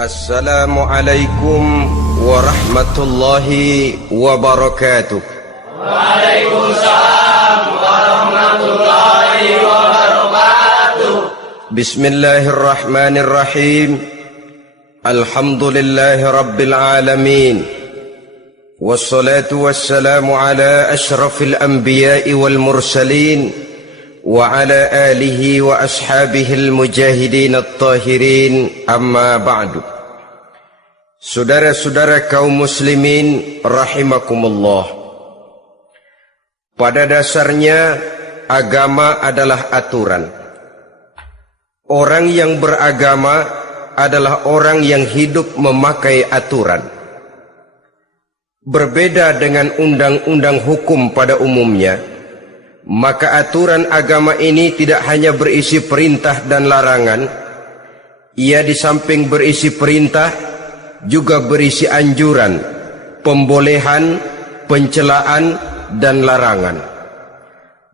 Assalamualaikum warahmatullahi wabarakatuh. Waalaikumsalam warahmatullahi wabarakatuh. Bismillahirrahmanirrahim. Alhamdulillahi rabbil alamin. Wassalatu wassalamu ala ashrafil anbiya'i wal mursalin wa ala alihi wa ashabihil mujahidin at-tahirin, amma ba'du. Saudara-saudara kaum muslimin rahimakumullah. Pada dasarnya agama adalah aturan. Orang yang beragama adalah orang yang hidup memakai aturan. Berbeda dengan undang-undang hukum pada umumnya, maka aturan agama ini tidak hanya berisi perintah dan larangan. Ia di samping berisi perintah juga berisi anjuran, pembolehan, pencelaan, dan larangan.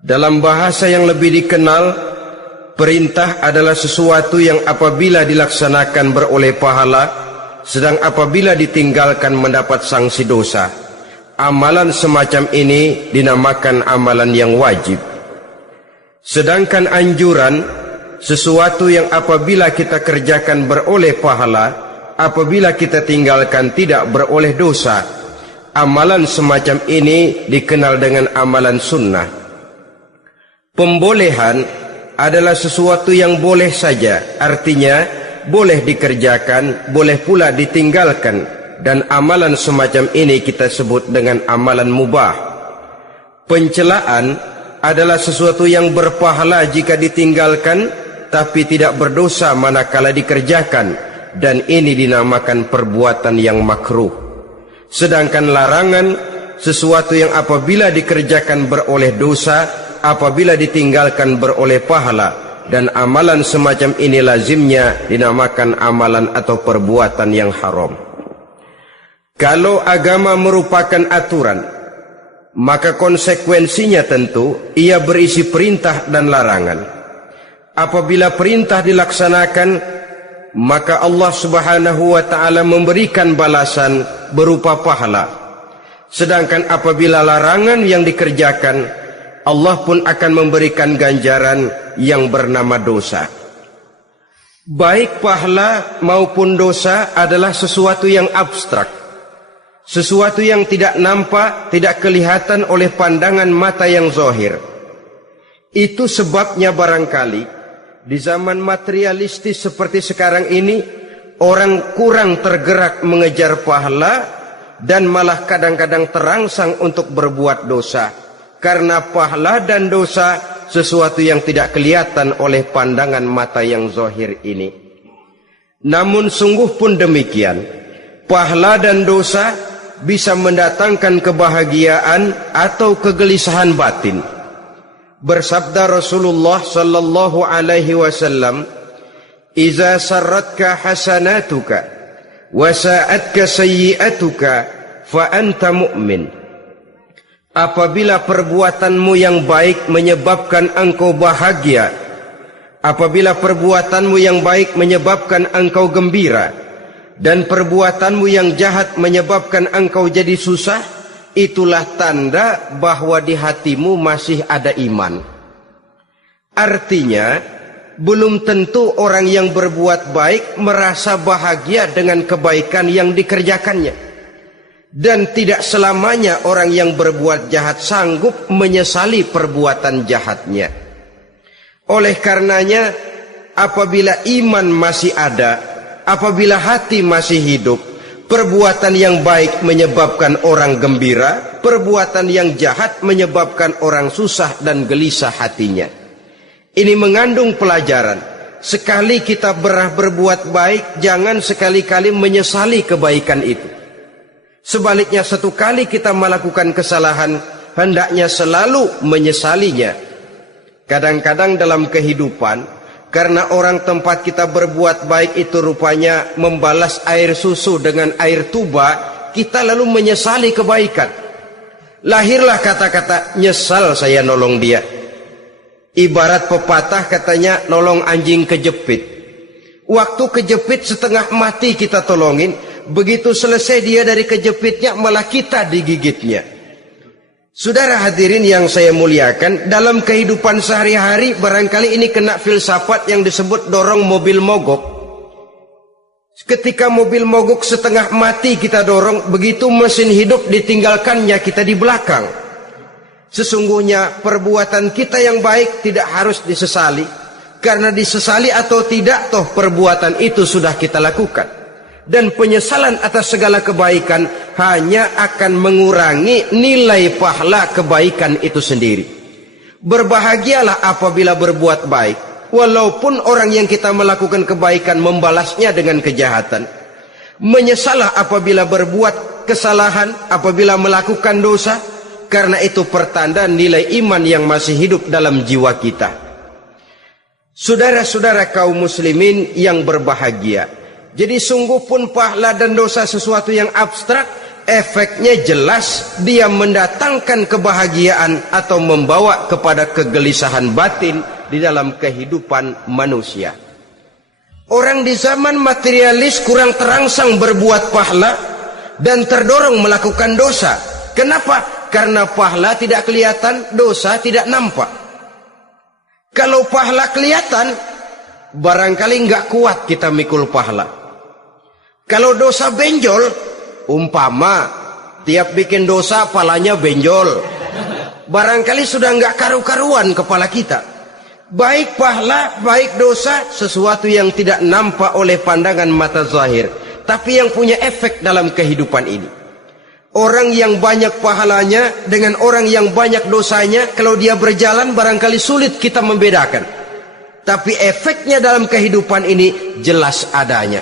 Dalam bahasa yang lebih dikenal, perintah adalah sesuatu yang apabila dilaksanakan beroleh pahala, sedang apabila ditinggalkan mendapat sanksi dosa. Amalan semacam ini dinamakan amalan yang wajib. Sedangkan anjuran, sesuatu yang apabila kita kerjakan beroleh pahala, apabila kita tinggalkan tidak beroleh dosa. Amalan semacam ini dikenal dengan amalan sunnah. Pembolehan adalah sesuatu yang boleh saja, artinya boleh dikerjakan, boleh pula ditinggalkan. Dan amalan semacam ini kita sebut dengan amalan mubah. Pencelaan adalah sesuatu yang berpahala jika ditinggalkan, tapi tidak berdosa manakala dikerjakan, dan ini dinamakan perbuatan yang makruh. Sedangkan larangan, sesuatu yang apabila dikerjakan beroleh dosa, apabila ditinggalkan beroleh pahala, dan amalan semacam ini lazimnya dinamakan amalan atau perbuatan yang haram. Kalau agama merupakan aturan, maka konsekuensinya tentu ia berisi perintah dan larangan. Apabila perintah dilaksanakan, maka Allah Subhanahu wa ta'ala memberikan balasan berupa pahala. Sedangkan apabila larangan yang dikerjakan, Allah pun akan memberikan ganjaran yang bernama dosa. Baik pahala maupun dosa adalah sesuatu yang abstrak, sesuatu yang tidak nampak, tidak kelihatan oleh pandangan mata yang zahir. Itu sebabnya barangkali di zaman materialistis seperti sekarang ini, orang kurang tergerak mengejar pahala dan malah kadang-kadang terangsang untuk berbuat dosa. Karena pahala dan dosa sesuatu yang tidak kelihatan oleh pandangan mata yang zahir ini. Namun sungguh pun demikian, pahala dan dosa bisa mendatangkan kebahagiaan atau kegelisahan batin. Bersabda Rasulullah sallallahu alaihi wasallam, "Iza sarratka hasanatuka wa sa'atka sayyi'atuka fa anta mu'min." Apabila perbuatanmu yang baik menyebabkan engkau bahagia, apabila perbuatanmu yang baik menyebabkan engkau gembira, dan perbuatanmu yang jahat menyebabkan engkau jadi susah, itulah tanda bahwa di hatimu masih ada iman. Artinya, belum tentu orang yang berbuat baik merasa bahagia dengan kebaikan yang dikerjakannya. Dan tidak selamanya orang yang berbuat jahat sanggup menyesali perbuatan jahatnya. Oleh karenanya, apabila iman masih ada, apabila hati masih hidup, perbuatan yang baik menyebabkan orang gembira, perbuatan yang jahat menyebabkan orang susah dan gelisah hatinya. Ini mengandung pelajaran. Sekali kita berbuat baik, jangan sekali-kali menyesali kebaikan itu. Sebaliknya, satu kali kita melakukan kesalahan, hendaknya selalu menyesalinya. Kadang-kadang dalam kehidupan, karena orang tempat kita berbuat baik itu rupanya membalas air susu dengan air tuba, kita lalu menyesali kebaikan. Lahirlah kata-kata, nyesal saya nolong dia. Ibarat pepatah katanya, nolong anjing kejepit. Waktu kejepit setengah mati kita tolongin. Begitu selesai dia dari kejepitnya, malah kita digigitnya. Saudara hadirin yang saya muliakan, dalam kehidupan sehari-hari barangkali ini kena filsafat yang disebut dorong mobil mogok. Ketika mobil mogok setengah mati kita dorong, begitu mesin hidup ditinggalkannya kita di belakang. Sesungguhnya perbuatan kita yang baik tidak harus disesali, karena disesali atau tidak, toh perbuatan itu sudah kita lakukan. Dan penyesalan atas segala kebaikan hanya akan mengurangi nilai pahala kebaikan itu sendiri. Berbahagialah apabila berbuat baik, walaupun orang yang kita melakukan kebaikan membalasnya dengan kejahatan. Menyesalah apabila berbuat kesalahan, apabila melakukan dosa, karena itu pertanda nilai iman yang masih hidup dalam jiwa kita. Saudara-saudara kaum muslimin yang berbahagia, jadi sungguh pun pahala dan dosa sesuatu yang abstrak, efeknya jelas dia mendatangkan kebahagiaan atau membawa kepada kegelisahan batin di dalam kehidupan manusia. Orang di zaman materialis kurang terangsang berbuat pahala dan terdorong melakukan dosa. Kenapa? Karena pahala tidak kelihatan, dosa tidak nampak. Kalau pahala kelihatan, barangkali nggak kuat kita mikul pahala. Kalau dosa benjol, umpama tiap bikin dosa palanya benjol, barangkali sudah nggak karu-karuan kepala kita. Baik pahala, baik dosa, sesuatu yang tidak nampak oleh pandangan mata zahir, tapi yang punya efek dalam kehidupan ini. Orang yang banyak pahalanya dengan orang yang banyak dosanya, kalau dia berjalan barangkali sulit kita membedakan. Tapi efeknya dalam kehidupan ini jelas adanya.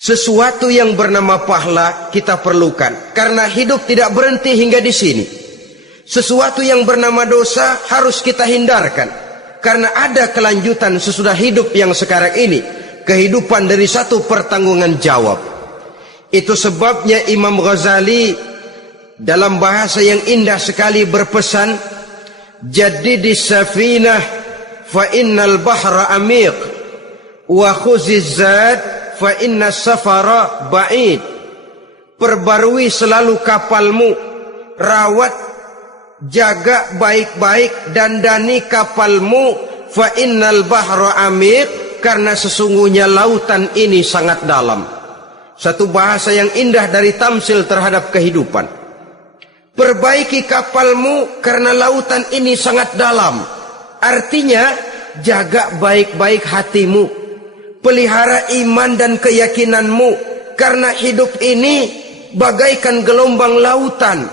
Sesuatu yang bernama pahala kita perlukan, karena hidup tidak berhenti hingga di sini. Sesuatu yang bernama dosa harus kita hindarkan, karena ada kelanjutan sesudah hidup yang sekarang ini, kehidupan dari satu pertanggungan jawab. Itu sebabnya Imam Ghazali dalam bahasa yang indah sekali berpesan, "Jaddidis safinah fa innal bahra amiq wa khuziz zad fa inna safara ba'id." Perbarui selalu kapalmu, rawat, jaga baik-baik, dandani kapalmu, fa innal bahra amiq, karena sesungguhnya lautan ini sangat dalam. Satu bahasa yang indah dari tamsil terhadap kehidupan. Perbaiki kapalmu karena lautan ini sangat dalam. Artinya jaga baik-baik hatimu, pelihara iman dan keyakinanmu, karena hidup ini bagaikan gelombang lautan.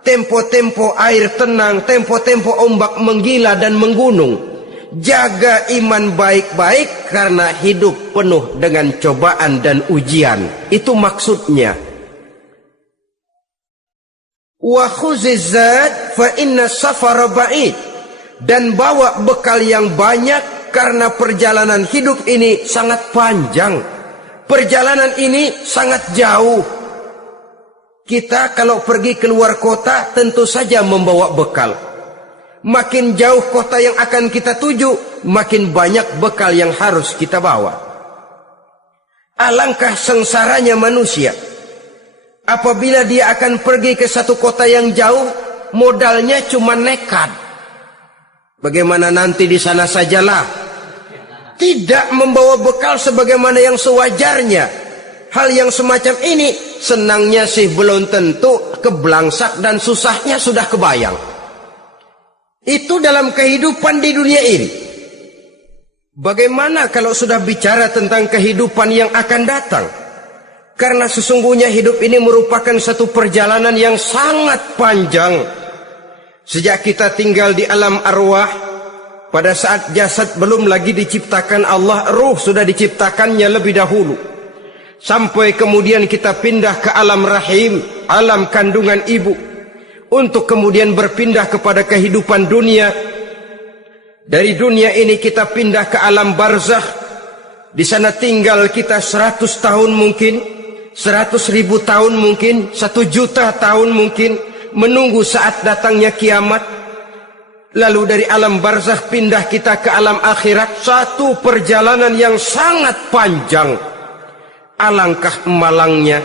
Tempo-tempo air tenang, tempo-tempo ombak menggila dan menggunung. Jaga iman baik-baik karena hidup penuh dengan cobaan dan ujian. Itu maksudnya. Wa khuziz zad fa inna safara ba'id. Dan bawa bekal yang banyak, karena perjalanan hidup ini sangat panjang. Perjalanan ini sangat jauh. Kita kalau pergi keluar kota tentu saja membawa bekal. Makin jauh kota yang akan kita tuju, makin banyak bekal yang harus kita bawa. Alangkah sengsaranya manusia apabila dia akan pergi ke satu kota yang jauh, modalnya cuma nekat. Bagaimana nanti di sana sajalah. Tidak membawa bekal sebagaimana yang sewajarnya. Hal yang semacam ini senangnya sih belum tentu, keblangsak dan susahnya sudah kebayang. Itu dalam kehidupan di dunia ini. Bagaimana kalau sudah bicara tentang kehidupan yang akan datang? Karena sesungguhnya hidup ini merupakan satu perjalanan yang sangat panjang. Sejak kita tinggal di alam arwah, pada saat jasad belum lagi diciptakan Allah, ruh sudah diciptakannya lebih dahulu. Sampai kemudian kita pindah ke alam rahim, alam kandungan ibu, untuk kemudian berpindah kepada kehidupan dunia. Dari dunia ini kita pindah ke alam barzakh. Di sana tinggal kita 100 tahun mungkin, 100.000 tahun mungkin, 1 juta tahun mungkin, menunggu saat datangnya kiamat. Lalu dari alam barzakh pindah kita ke alam akhirat, satu perjalanan yang sangat panjang. Alangkah malangnya,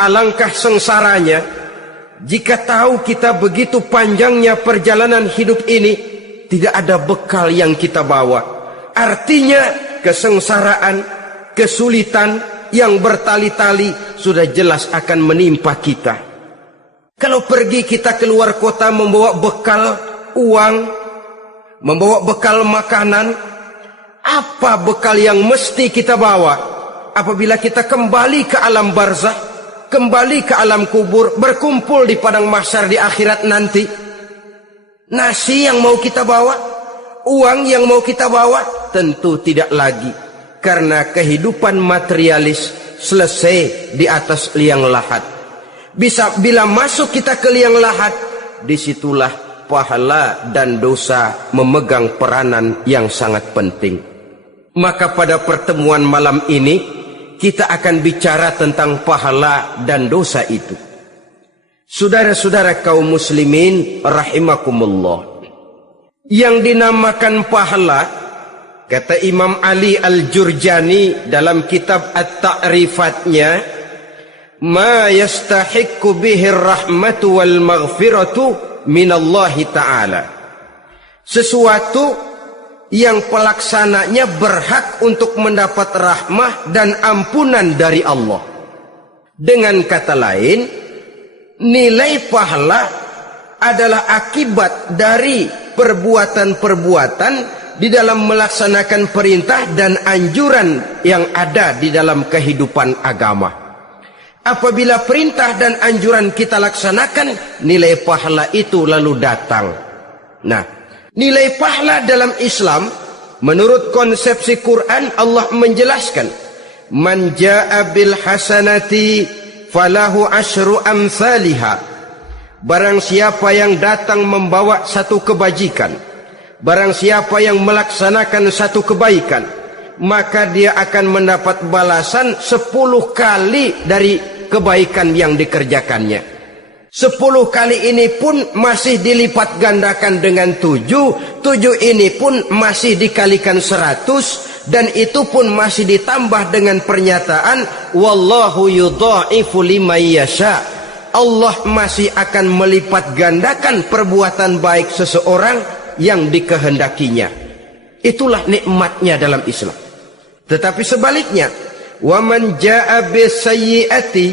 alangkah sengsaranya jika tahu kita begitu panjangnya perjalanan hidup ini, tidak ada bekal yang kita bawa. Artinya kesengsaraan, kesulitan yang bertali-tali sudah jelas akan menimpa kita. Kalau pergi kita keluar kota membawa bekal uang, membawa bekal makanan, apa bekal yang mesti kita bawa apabila kita kembali ke alam barzakh, kembali ke alam kubur, berkumpul di padang mahsyar di akhirat nanti? Nasi yang mau kita bawa, uang yang mau kita bawa? Tentu tidak lagi, karena kehidupan materialis selesai di atas liang lahat. Bila masuk kita ke liang lahat, disitulah pahala dan dosa memegang peranan yang sangat penting. Maka pada pertemuan malam ini kita akan bicara tentang pahala dan dosa itu. Saudara-saudara kaum muslimin rahimakumullah, yang dinamakan pahala, kata Imam Ali Al-Jurjani dalam kitab At-Ta'rifatnya, ma yastahiqqu bihi ar-rahmatu wal maghfiratu minallahi ta'ala, sesuatu yang pelaksananya berhak untuk mendapat rahmah dan ampunan dari Allah. Dengan kata lain, nilai pahala adalah akibat dari perbuatan-perbuatan di dalam melaksanakan perintah dan anjuran yang ada di dalam kehidupan agama. Apabila perintah dan anjuran kita laksanakan, nilai pahala itu lalu datang. Nah, nilai pahala dalam Islam menurut konsepsi Quran, Allah menjelaskan, man jaa bil hasanati falahu asyru amsalihha. Barang siapa yang datang membawa satu kebajikan, barang siapa yang melaksanakan satu kebaikan, maka dia akan mendapat balasan 10 kali dari kebaikan yang dikerjakannya. 10 kali ini pun masih dilipat gandakan dengan 7 ini pun masih dikalikan 100, dan itu pun masih ditambah dengan pernyataan wallahu yudha'ifu liman yasha. Allah masih akan melipat gandakan perbuatan baik seseorang yang dikehendakinya. Itulah nikmatnya dalam Islam. Tetapi sebaliknya, wa man jaa bisayyi'ati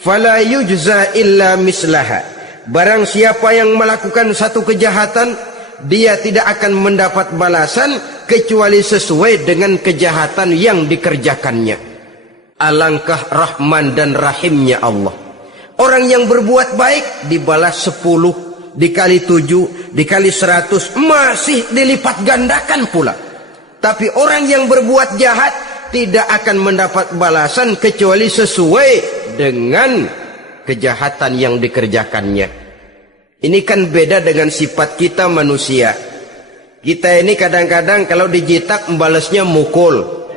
fala yujza illa mislaha. Barang siapa yang melakukan satu kejahatan, dia tidak akan mendapat balasan kecuali sesuai dengan kejahatan yang dikerjakannya. Alangkah rahman dan rahimnya Allah. Orang yang berbuat baik dibalas 10, dikali 7, dikali 100, masih dilipat gandakan pula. Tapi orang yang berbuat jahat tidak akan mendapat balasan kecuali sesuai dengan kejahatan yang dikerjakannya. Ini kan beda dengan sifat kita manusia. Kita ini kadang-kadang kalau dijitak membalasnya mukul.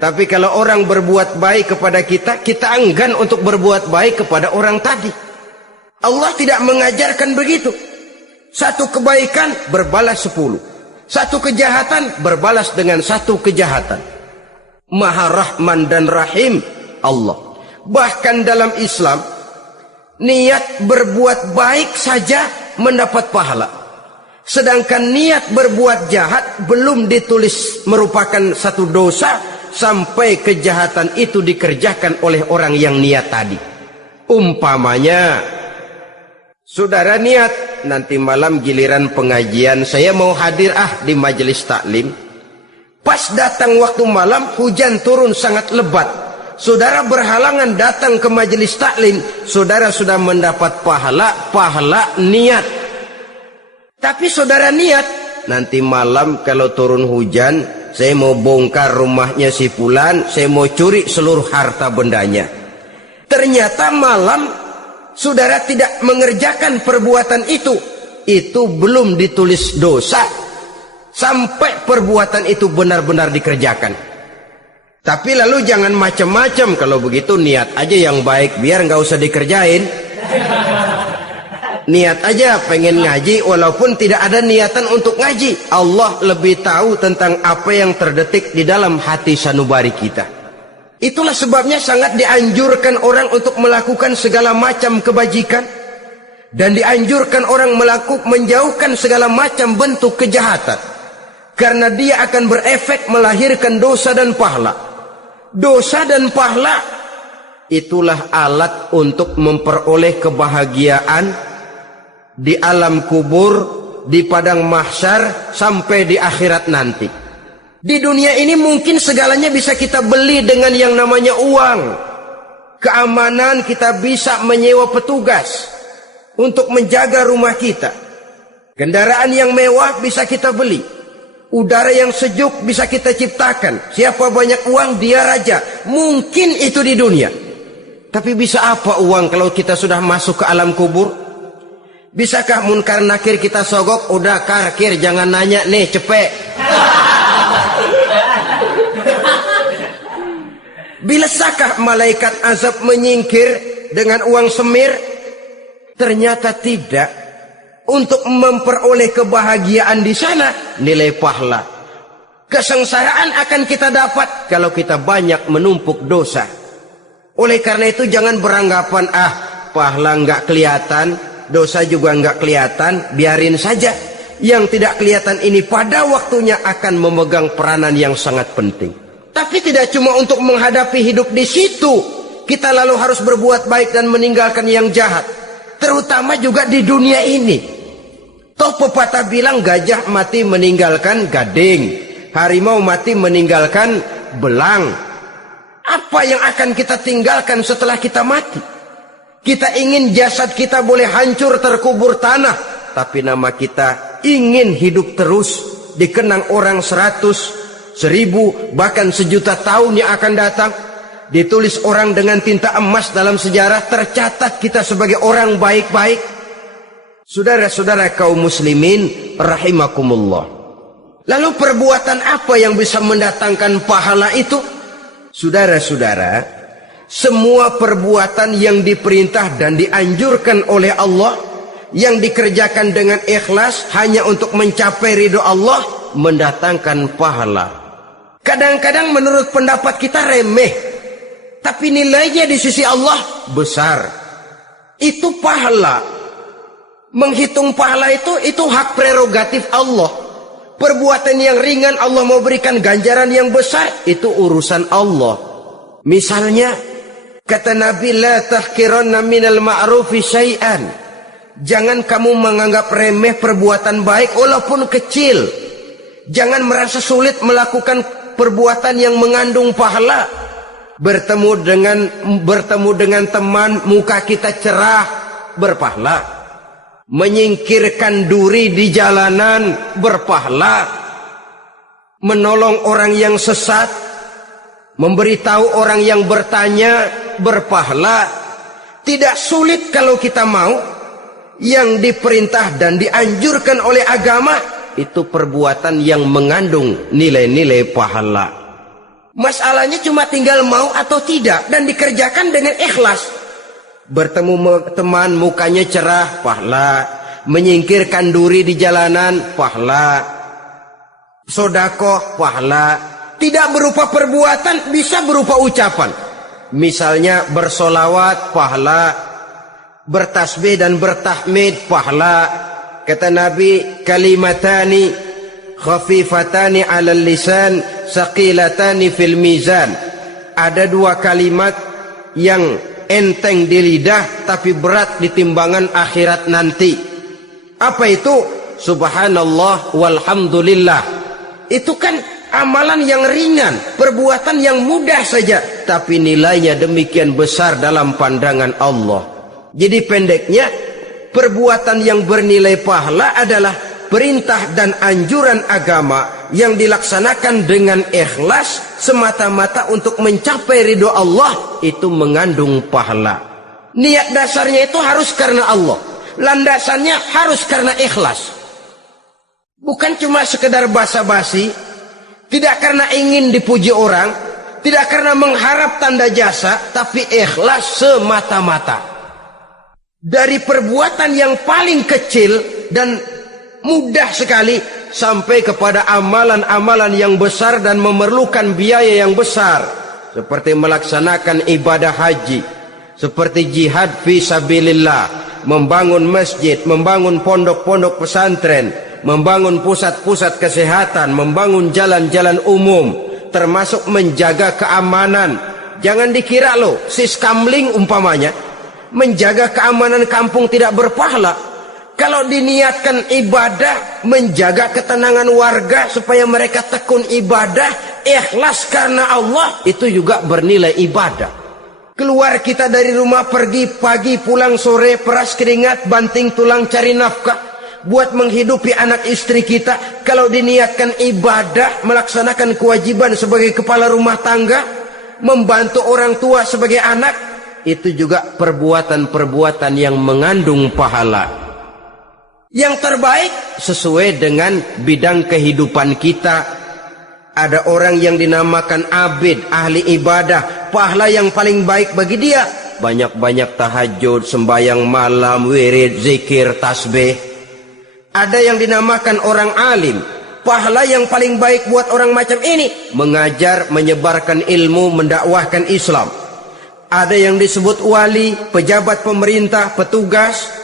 Tapi kalau orang berbuat baik kepada kita, kita enggan untuk berbuat baik kepada orang tadi. Allah tidak mengajarkan begitu. Satu kebaikan berbalas 10. Satu kejahatan berbalas dengan satu kejahatan. Maha Rahman dan Rahim Allah. Bahkan dalam Islam, niat berbuat baik saja mendapat pahala. Sedangkan niat berbuat jahat belum ditulis merupakan satu dosa sampai kejahatan itu dikerjakan oleh orang yang niat tadi. Umpamanya, saudara niat nanti malam giliran pengajian saya mau hadir di majelis taklim. Pas datang waktu malam, hujan turun sangat lebat. Saudara berhalangan datang ke majelis taklim, saudara sudah mendapat pahala niat. Tapi saudara niat, nanti malam kalau turun hujan, saya mau bongkar rumahnya si fulan, saya mau curi seluruh harta bendanya. Ternyata malam saudara tidak mengerjakan perbuatan itu belum ditulis dosa sampai perbuatan itu benar-benar dikerjakan. Tapi lalu jangan macam-macam, kalau begitu niat aja yang baik biar nggak usah dikerjain. niat aja pengen ngaji walaupun tidak ada niatan untuk ngaji. Allah lebih tahu tentang apa yang terdetik di dalam hati sanubari kita. Itulah sebabnya sangat dianjurkan orang untuk melakukan segala macam kebajikan, dan dianjurkan orang menjauhkan segala macam bentuk kejahatan, karena dia akan berefek melahirkan dosa dan pahala. Dosa dan pahala itulah alat untuk memperoleh kebahagiaan di alam kubur, di padang mahsyar, sampai di akhirat nanti. Di dunia ini mungkin segalanya bisa kita beli dengan yang namanya uang. Keamanan kita bisa menyewa petugas untuk menjaga rumah kita. Kendaraan yang mewah bisa kita beli. Udara yang sejuk bisa kita ciptakan. Siapa banyak uang dia raja. Mungkin itu di dunia. Tapi bisa apa uang kalau kita sudah masuk ke alam kubur? Bisakah munkar nakir kita sogok? Udah karkir, jangan nanya nih, cepet. Bisakah malaikat azab menyingkir dengan uang semir? Ternyata tidak. Untuk memperoleh kebahagiaan di sana, nilai pahala. Kesengsaraan akan kita dapat kalau kita banyak menumpuk dosa. Oleh karena itu jangan beranggapan, pahala nggak kelihatan, dosa juga nggak kelihatan, biarin saja. Yang tidak kelihatan ini pada waktunya akan memegang peranan yang sangat penting. Tapi tidak cuma untuk menghadapi hidup di situ, kita lalu harus berbuat baik dan meninggalkan yang jahat. Terutama juga di dunia ini. Toh pepatah bilang gajah mati meninggalkan gading, harimau mati meninggalkan belang. Apa yang akan kita tinggalkan setelah kita mati? Kita ingin jasad kita boleh hancur terkubur tanah, tapi nama kita ingin hidup terus, dikenang orang 100, 1000, bahkan 1.000.000 tahun yang akan datang. Ditulis orang dengan tinta emas dalam sejarah, tercatat kita sebagai orang baik-baik. Saudara-saudara kaum muslimin rahimakumullah. Lalu perbuatan apa yang bisa mendatangkan pahala itu? Saudara-saudara, semua perbuatan yang diperintah dan dianjurkan oleh Allah, yang dikerjakan dengan ikhlas hanya untuk mencapai ridho Allah, mendatangkan pahala. Kadang-kadang menurut pendapat kita remeh, tapi nilainya di sisi Allah besar. Itu pahala. Menghitung pahala itu hak prerogatif Allah. Perbuatan yang ringan Allah mau berikan ganjaran yang besar, itu urusan Allah. Misalnya kata Nabi, la tahqiranna minal ma'rufi syai'an. Jangan kamu menganggap remeh perbuatan baik walaupun kecil. Jangan merasa sulit melakukan perbuatan yang mengandung pahala. Bertemu dengan teman, muka kita cerah, berpahala. Menyingkirkan duri di jalanan, berpahala. Menolong orang yang sesat, memberitahu orang yang bertanya, berpahala. Tidak sulit kalau kita mau. Yang diperintah dan dianjurkan oleh agama, itu perbuatan yang mengandung nilai-nilai pahala. Masalahnya cuma tinggal mau atau tidak, dan dikerjakan dengan ikhlas. Bertemu teman, mukanya cerah, pahala. Menyingkirkan duri di jalanan, pahala. Sodakoh, pahala. Tidak berupa perbuatan, bisa berupa ucapan. Misalnya bersolawat, pahala. Bertasbih dan bertahmid, pahala. Kata Nabi, kalimatani khafifatani alal lisan, saqilatani fil mizan. Ada dua kalimat yang enteng di lidah tapi berat di timbangan akhirat nanti. Apa itu? Subhanallah walhamdulillah. Itu kan amalan yang ringan, perbuatan yang mudah saja, tapi nilainya demikian besar dalam pandangan Allah. Jadi pendeknya, perbuatan yang bernilai pahala adalah perintah dan anjuran agama yang dilaksanakan dengan ikhlas semata-mata untuk mencapai ridho Allah, itu mengandung pahala. Niat dasarnya itu harus karena Allah, landasannya harus karena ikhlas. Bukan cuma sekedar basa-basi, tidak karena ingin dipuji orang, tidak karena mengharap tanda jasa, tapi ikhlas semata-mata. Dari perbuatan yang paling kecil dan mudah sekali sampai kepada amalan-amalan yang besar dan memerlukan biaya yang besar, seperti melaksanakan ibadah haji, seperti jihad fi sabilillah, membangun masjid, membangun pondok-pondok pesantren, membangun pusat-pusat kesehatan, membangun jalan-jalan umum, termasuk menjaga keamanan. Jangan dikira loh, siskamling umpamanya, menjaga keamanan kampung tidak berpahala. Kalau diniatkan ibadah, menjaga ketenangan warga supaya mereka tekun ibadah, ikhlas karena Allah, itu juga bernilai ibadah. Keluar kita dari rumah, pergi pagi, pulang sore, peras keringat, banting tulang cari nafkah buat menghidupi anak istri kita. Kalau diniatkan ibadah, melaksanakan kewajiban sebagai kepala rumah tangga, membantu orang tua sebagai anak, itu juga perbuatan-perbuatan yang mengandung pahala. Yang terbaik sesuai dengan bidang kehidupan kita. Ada orang yang dinamakan abid, ahli ibadah, pahala yang paling baik bagi dia banyak-banyak tahajud, sembahyang malam, wirid, zikir, tasbih. Ada yang dinamakan orang alim, pahala yang paling baik buat orang macam ini mengajar, menyebarkan ilmu, mendakwahkan Islam. Ada yang disebut wali, pejabat pemerintah, petugas.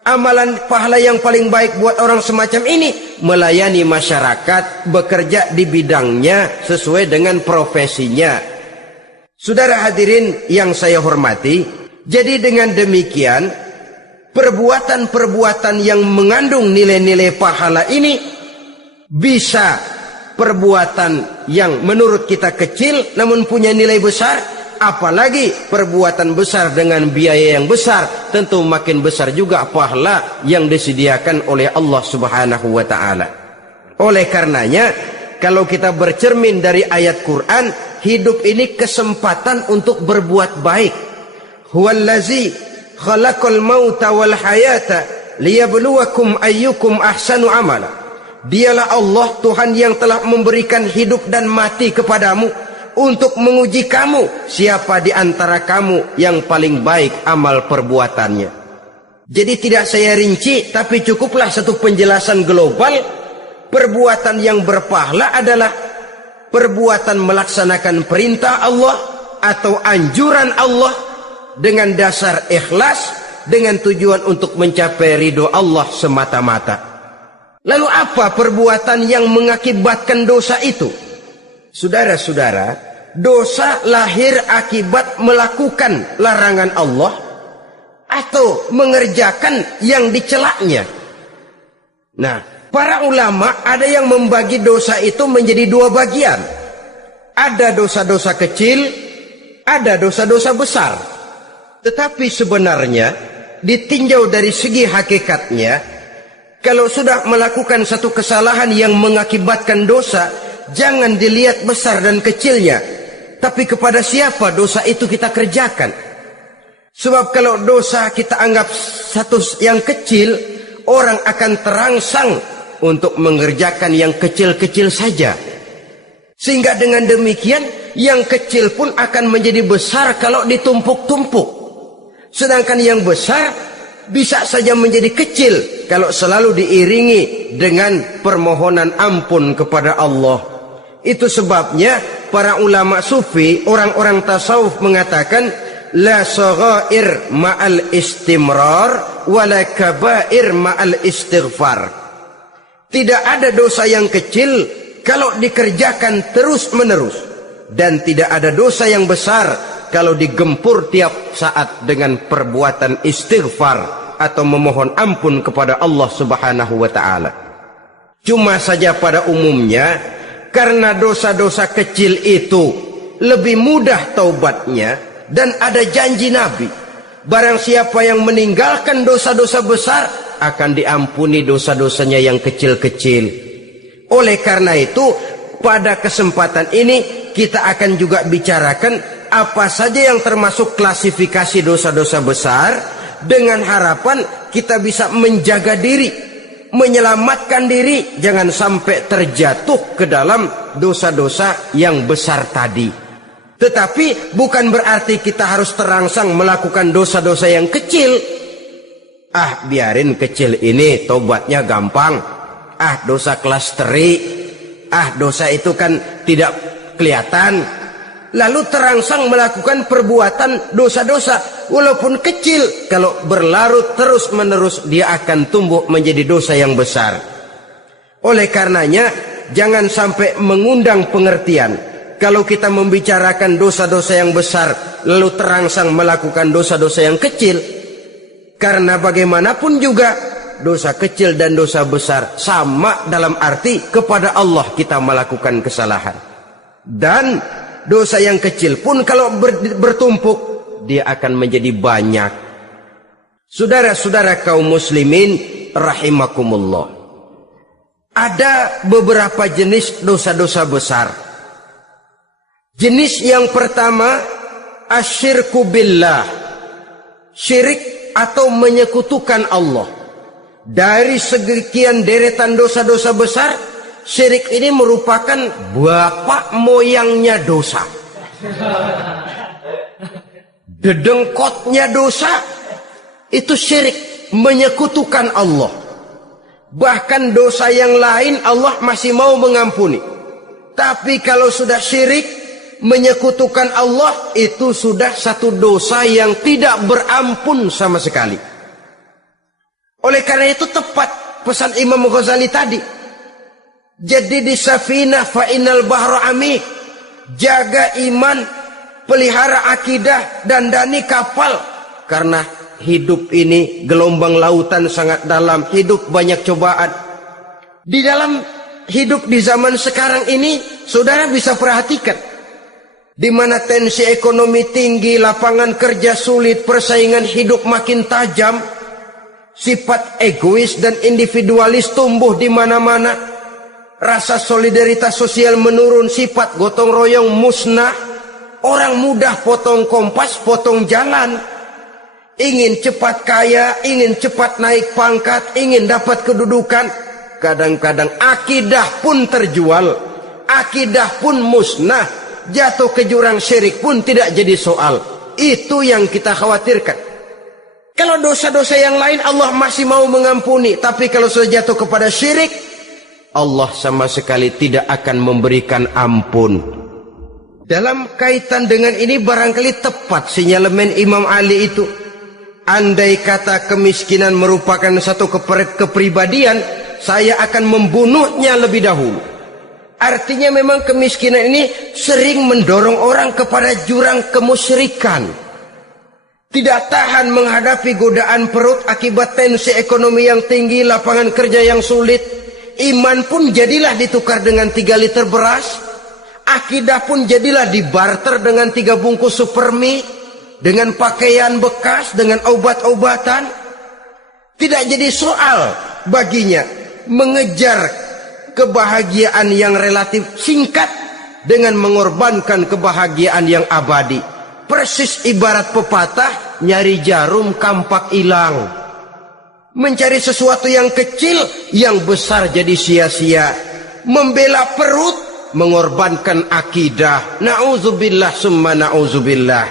Amalan pahala yang paling baik buat orang semacam ini melayani masyarakat, bekerja di bidangnya sesuai dengan profesinya. Saudara hadirin yang saya hormati, jadi dengan demikian perbuatan-perbuatan yang mengandung nilai-nilai pahala ini bisa perbuatan yang menurut kita kecil namun punya nilai besar, apalagi perbuatan besar dengan biaya yang besar, tentu makin besar juga pahala yang disediakan oleh Allah Subhanahu wa taala. Oleh karenanya, kalau kita bercermin dari ayat Quran, hidup ini kesempatan untuk berbuat baik. Huwallazi khalaqal mauta wal hayata liyabluwakum ayyukum ahsanu amala. Dialah Allah, Tuhan yang telah memberikan hidup dan mati kepadamu untuk menguji kamu, siapa di antara kamu yang paling baik amal perbuatannya. Jadi tidak saya rinci, tapi cukuplah satu penjelasan global. Perbuatan yang berpahala adalah perbuatan melaksanakan perintah Allah atau anjuran Allah dengan dasar ikhlas, dengan tujuan untuk mencapai ridho Allah semata-mata. Lalu apa perbuatan yang mengakibatkan dosa itu? Saudara-saudara, dosa lahir akibat melakukan larangan Allah atau mengerjakan yang dicelaknya. Nah, para ulama ada yang membagi dosa itu menjadi dua bagian. Ada dosa-dosa kecil, ada dosa-dosa besar. Tetapi sebenarnya ditinjau dari segi hakikatnya, kalau sudah melakukan satu kesalahan yang mengakibatkan dosa, jangan dilihat besar dan kecilnya, tapi kepada siapa dosa itu kita kerjakan. Sebab kalau dosa kita anggap satu yang kecil, orang akan terangsang untuk mengerjakan yang kecil-kecil saja. Sehingga dengan demikian, yang kecil pun akan menjadi besar kalau ditumpuk-tumpuk. Sedangkan yang besar bisa saja menjadi kecil kalau selalu diiringi dengan permohonan ampun kepada Allah. Itu sebabnya para ulama sufi, orang-orang tasawuf mengatakan la saghair ma'al istimrar wala kabair ma'al istighfar. Tidak ada dosa yang kecil kalau dikerjakan terus-menerus, dan tidak ada dosa yang besar kalau digempur tiap saat dengan perbuatan istighfar atau memohon ampun kepada Allah Subhanahu wa taala. Cuma saja pada umumnya, karena dosa-dosa kecil itu lebih mudah taubatnya, dan ada janji Nabi, barang siapa yang meninggalkan dosa-dosa besar akan diampuni dosa-dosanya yang kecil-kecil. Oleh karena itu, pada kesempatan ini kita akan juga bicarakan apa saja yang termasuk klasifikasi dosa-dosa besar, dengan harapan kita bisa menjaga diri, menyelamatkan diri, jangan sampai terjatuh ke dalam dosa-dosa yang besar tadi. Tetapi bukan berarti kita harus terangsang melakukan dosa-dosa yang kecil. Ah, biarin kecil ini, tobatnya gampang. Ah, dosa kelas teri. Ah, dosa itu kan tidak kelihatan. Lalu terangsang melakukan perbuatan dosa-dosa walaupun kecil. Kalau berlarut terus-menerus, dia akan tumbuh menjadi dosa yang besar. Oleh karenanya, jangan sampai mengundang pengertian. Kalau kita membicarakan dosa-dosa yang besar, lalu terangsang melakukan dosa-dosa yang kecil, karena bagaimanapun juga dosa kecil dan dosa besar sama dalam arti kepada Allah kita melakukan kesalahan. Dan dosa yang kecil pun kalau bertumpuk, dia akan menjadi banyak. Saudara-saudara kaum muslimin rahimakumullah, ada beberapa jenis dosa-dosa besar. Jenis yang pertama, asyirku billah, syirik atau menyekutukan Allah. Dari sekian deretan dosa-dosa besar, syirik ini merupakan bapak moyangnya dosa. Dedengkotnya dosa itu syirik, menyekutukan Allah. Bahkan dosa yang lain Allah masih mau mengampuni. Tapi kalau sudah syirik, menyekutukan Allah, itu sudah satu dosa yang tidak berampun sama sekali. Oleh karena itu tepat pesan Imam Ghazali tadi. Jadi di safinah fa innal bahra amik. Jaga iman, pelihara akidah, dandani kapal. Karena hidup ini gelombang lautan sangat dalam, hidup banyak cobaan. Di dalam hidup di zaman sekarang ini, saudara bisa perhatikan, di mana tensi ekonomi tinggi, lapangan kerja sulit, persaingan hidup makin tajam, sifat egois dan individualis tumbuh di mana-mana, rasa solidaritas sosial menurun, sifat gotong royong musnah, orang mudah potong kompas, potong jalan, ingin cepat kaya, ingin cepat naik pangkat, ingin dapat kedudukan. Kadang-kadang akidah pun terjual, akidah pun musnah, jatuh ke jurang syirik pun tidak jadi soal. Itu yang kita khawatirkan. Kalau dosa-dosa yang lain Allah masih mau mengampuni, tapi kalau sudah jatuh kepada syirik, Allah sama sekali tidak akan memberikan ampun. Dalam kaitan dengan ini barangkali tepat sinyalemen Imam Ali itu. Andai kata kemiskinan merupakan satu kepribadian, saya akan membunuhnya lebih dahulu. Artinya memang kemiskinan ini sering mendorong orang kepada jurang kemusyrikan. Tidak tahan menghadapi godaan perut akibat tensi ekonomi yang tinggi, lapangan kerja yang sulit. Iman pun jadilah ditukar dengan 3 liter beras. Akidah pun jadilah dibarter dengan 3 bungkus supermi, dengan pakaian bekas, dengan obat-obatan. Tidak jadi soal baginya mengejar kebahagiaan yang relatif singkat dengan mengorbankan kebahagiaan yang abadi. Persis ibarat pepatah, nyari jarum kampak hilang. Mencari sesuatu yang kecil, yang besar jadi sia-sia. Membela perut, mengorbankan akidah. Na'udzubillah summa na'udzubillah.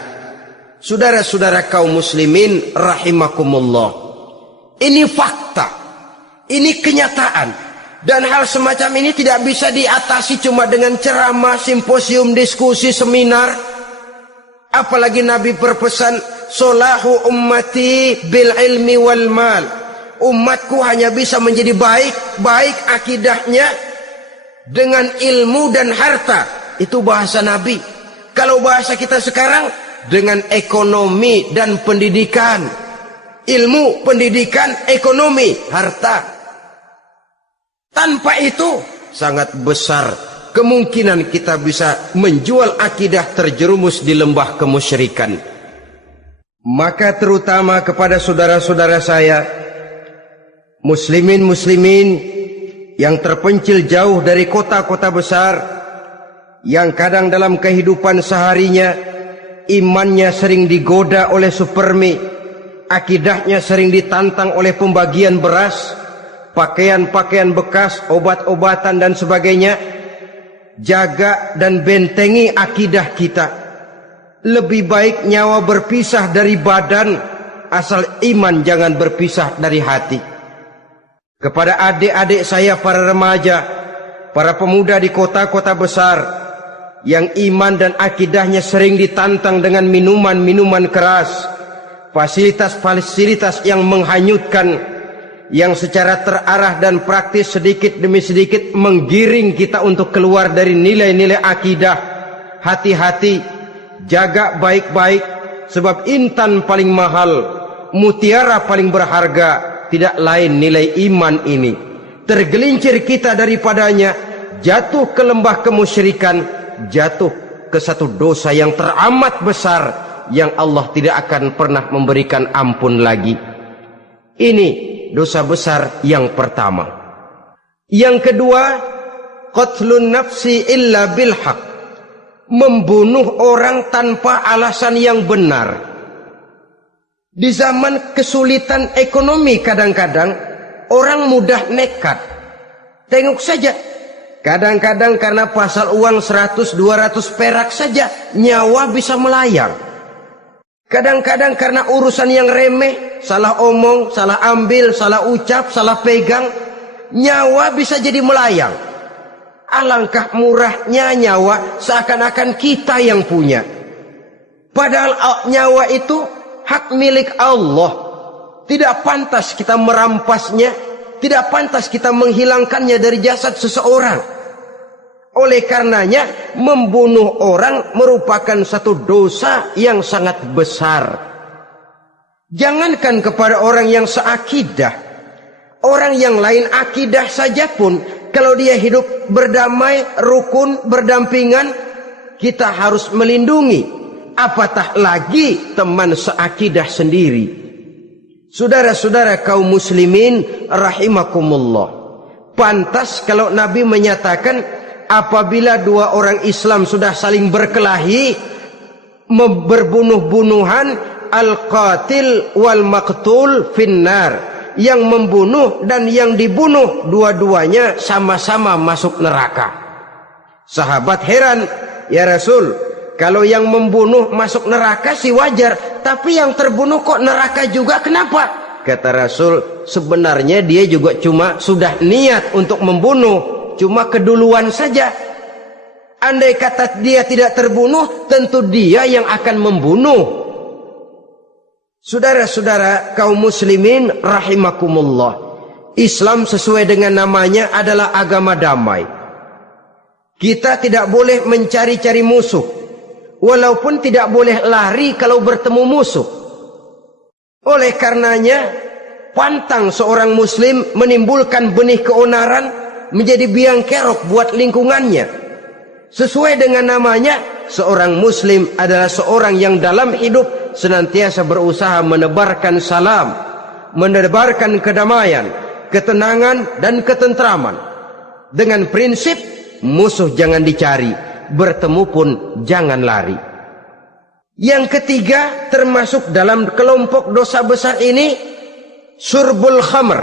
Saudara-saudara kaum muslimin rahimakumullah, ini fakta, ini kenyataan. Dan hal semacam ini tidak bisa diatasi cuma dengan ceramah, simposium, diskusi, seminar. Apalagi Nabi berpesan, solahu ummati bil ilmi wal mal. Umatku hanya bisa menjadi baik akidahnya dengan ilmu dan harta. Itu bahasa Nabi. Kalau bahasa kita sekarang, dengan ekonomi dan pendidikan. Ilmu, pendidikan, ekonomi, harta. Tanpa itu sangat besar kemungkinan kita bisa menjual akidah terjerumus di lembah kemusyrikan. Maka terutama kepada saudara-saudara saya, muslimin yang terpencil jauh dari kota-kota besar, yang kadang dalam kehidupan seharinya imannya sering digoda oleh supermi, akidahnya sering ditantang oleh pembagian beras, pakaian-pakaian bekas, obat-obatan dan sebagainya. Jaga dan bentengi akidah kita. Lebih baik nyawa berpisah dari badan asal iman jangan berpisah dari hati. Kepada adik-adik saya para remaja, para pemuda di kota-kota besar yang iman dan akidahnya sering ditantang dengan minuman-minuman keras, fasilitas-fasilitas yang menghanyutkan, yang secara terarah dan praktis sedikit demi sedikit menggiring kita untuk keluar dari nilai-nilai akidah. Hati-hati, jaga baik-baik, sebab intan paling mahal, mutiara paling berharga tidak lain nilai iman ini. Tergelincir kita daripadanya, jatuh ke lembah kemusyrikan, jatuh ke satu dosa yang teramat besar yang Allah tidak akan pernah memberikan ampun lagi. Ini dosa besar yang pertama. Yang kedua, qatlun nafsi illa bil haq, membunuh orang tanpa alasan yang benar. Di zaman kesulitan ekonomi kadang-kadang orang mudah nekat. Tengok saja, kadang-kadang karena pasal uang 100-200 perak saja nyawa bisa melayang. Kadang-kadang karena urusan yang remeh, salah omong, salah ambil, salah ucap, salah pegang, nyawa bisa jadi melayang. Alangkah murahnya nyawa, seakan-akan kita yang punya. Padahal nyawa itu hak milik Allah. Tidak pantas kita merampasnya, tidak pantas kita menghilangkannya dari jasad seseorang. Oleh karenanya, membunuh orang merupakan satu dosa yang sangat besar. Jangankan kepada orang yang seakidah, orang yang lain akidah saja pun, kalau dia hidup berdamai, rukun, berdampingan, kita harus melindungi. Apatah lagi teman seakidah sendiri. Saudara-saudara kaum muslimin rahimakumullah, pantas kalau Nabi menyatakan apabila dua orang Islam sudah saling berkelahi, berbunuh-bunuhan, al-qatil wal maqtul finnar, yang membunuh dan yang dibunuh dua-duanya sama-sama masuk neraka. Sahabat heran, ya Rasul, kalau yang membunuh masuk neraka sih wajar, tapi yang terbunuh kok neraka juga, kenapa? Kata Rasul, sebenarnya dia juga cuma sudah niat untuk membunuh, cuma keduluan saja. Andai kata dia tidak terbunuh, tentu dia yang akan membunuh. Saudara-saudara kaum muslimin rahimakumullah, Islam sesuai dengan namanya adalah agama damai. Kita tidak boleh mencari-cari musuh, walaupun tidak boleh lari kalau bertemu musuh. Oleh karenanya, pantang seorang muslim menimbulkan benih keonaran menjadi biang kerok buat lingkungannya. Sesuai dengan namanya, seorang muslim adalah seorang yang dalam hidup senantiasa berusaha menebarkan salam, menebarkan kedamaian, ketenangan dan ketentraman. Dengan prinsip musuh jangan dicari, bertemu pun jangan lari. Yang ketiga, termasuk dalam kelompok dosa besar ini, syurbul khamr,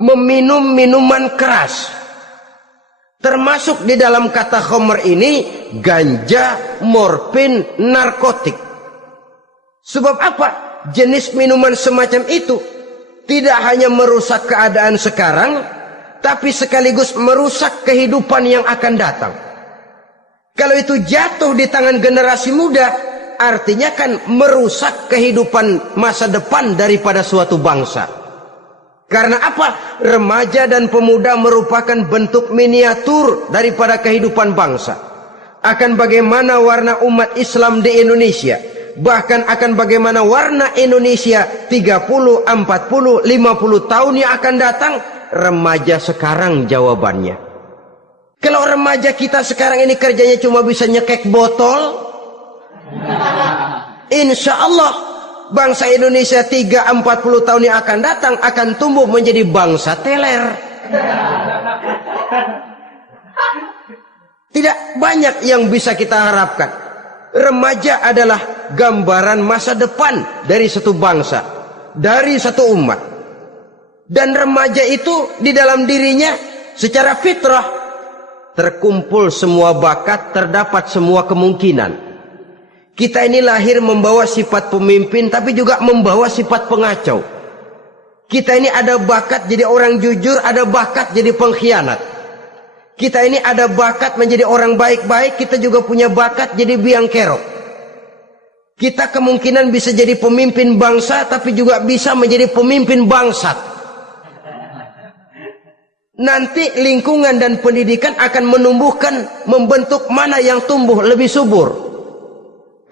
meminum minuman keras. Termasuk di dalam kata khamr ini ganja, morfin, narkotik. Sebab apa? Jenis minuman semacam itu tidak hanya merusak keadaan sekarang, tapi sekaligus merusak kehidupan yang akan datang. Kalau itu jatuh di tangan generasi muda, artinya kan merusak kehidupan masa depan daripada suatu bangsa. Karena apa? Remaja dan pemuda merupakan bentuk miniatur daripada kehidupan bangsa. Akan bagaimana warna umat Islam di Indonesia, bahkan akan bagaimana warna Indonesia 30, 40, 50 tahun yang akan datang, remaja sekarang jawabannya. Kalau remaja kita sekarang ini kerjanya cuma bisa nyekek botol, insya Allah bangsa Indonesia 30-40 tahun yang akan datang akan tumbuh menjadi bangsa teler. Tidak banyak yang bisa kita harapkan. Remaja adalah gambaran masa depan dari satu bangsa, dari satu umat. Dan remaja itu di dalam dirinya secara fitrah terkumpul semua bakat, terdapat semua kemungkinan. Kita ini lahir membawa sifat pemimpin, tapi juga membawa sifat pengacau. Kita ini ada bakat jadi orang jujur, ada bakat jadi pengkhianat. Kita ini ada bakat menjadi orang baik-baik, kita juga punya bakat jadi biang kerok. Kita kemungkinan bisa jadi pemimpin bangsa, tapi juga bisa menjadi pemimpin bangsat. Nanti lingkungan dan pendidikan akan menumbuhkan, membentuk mana yang tumbuh lebih subur.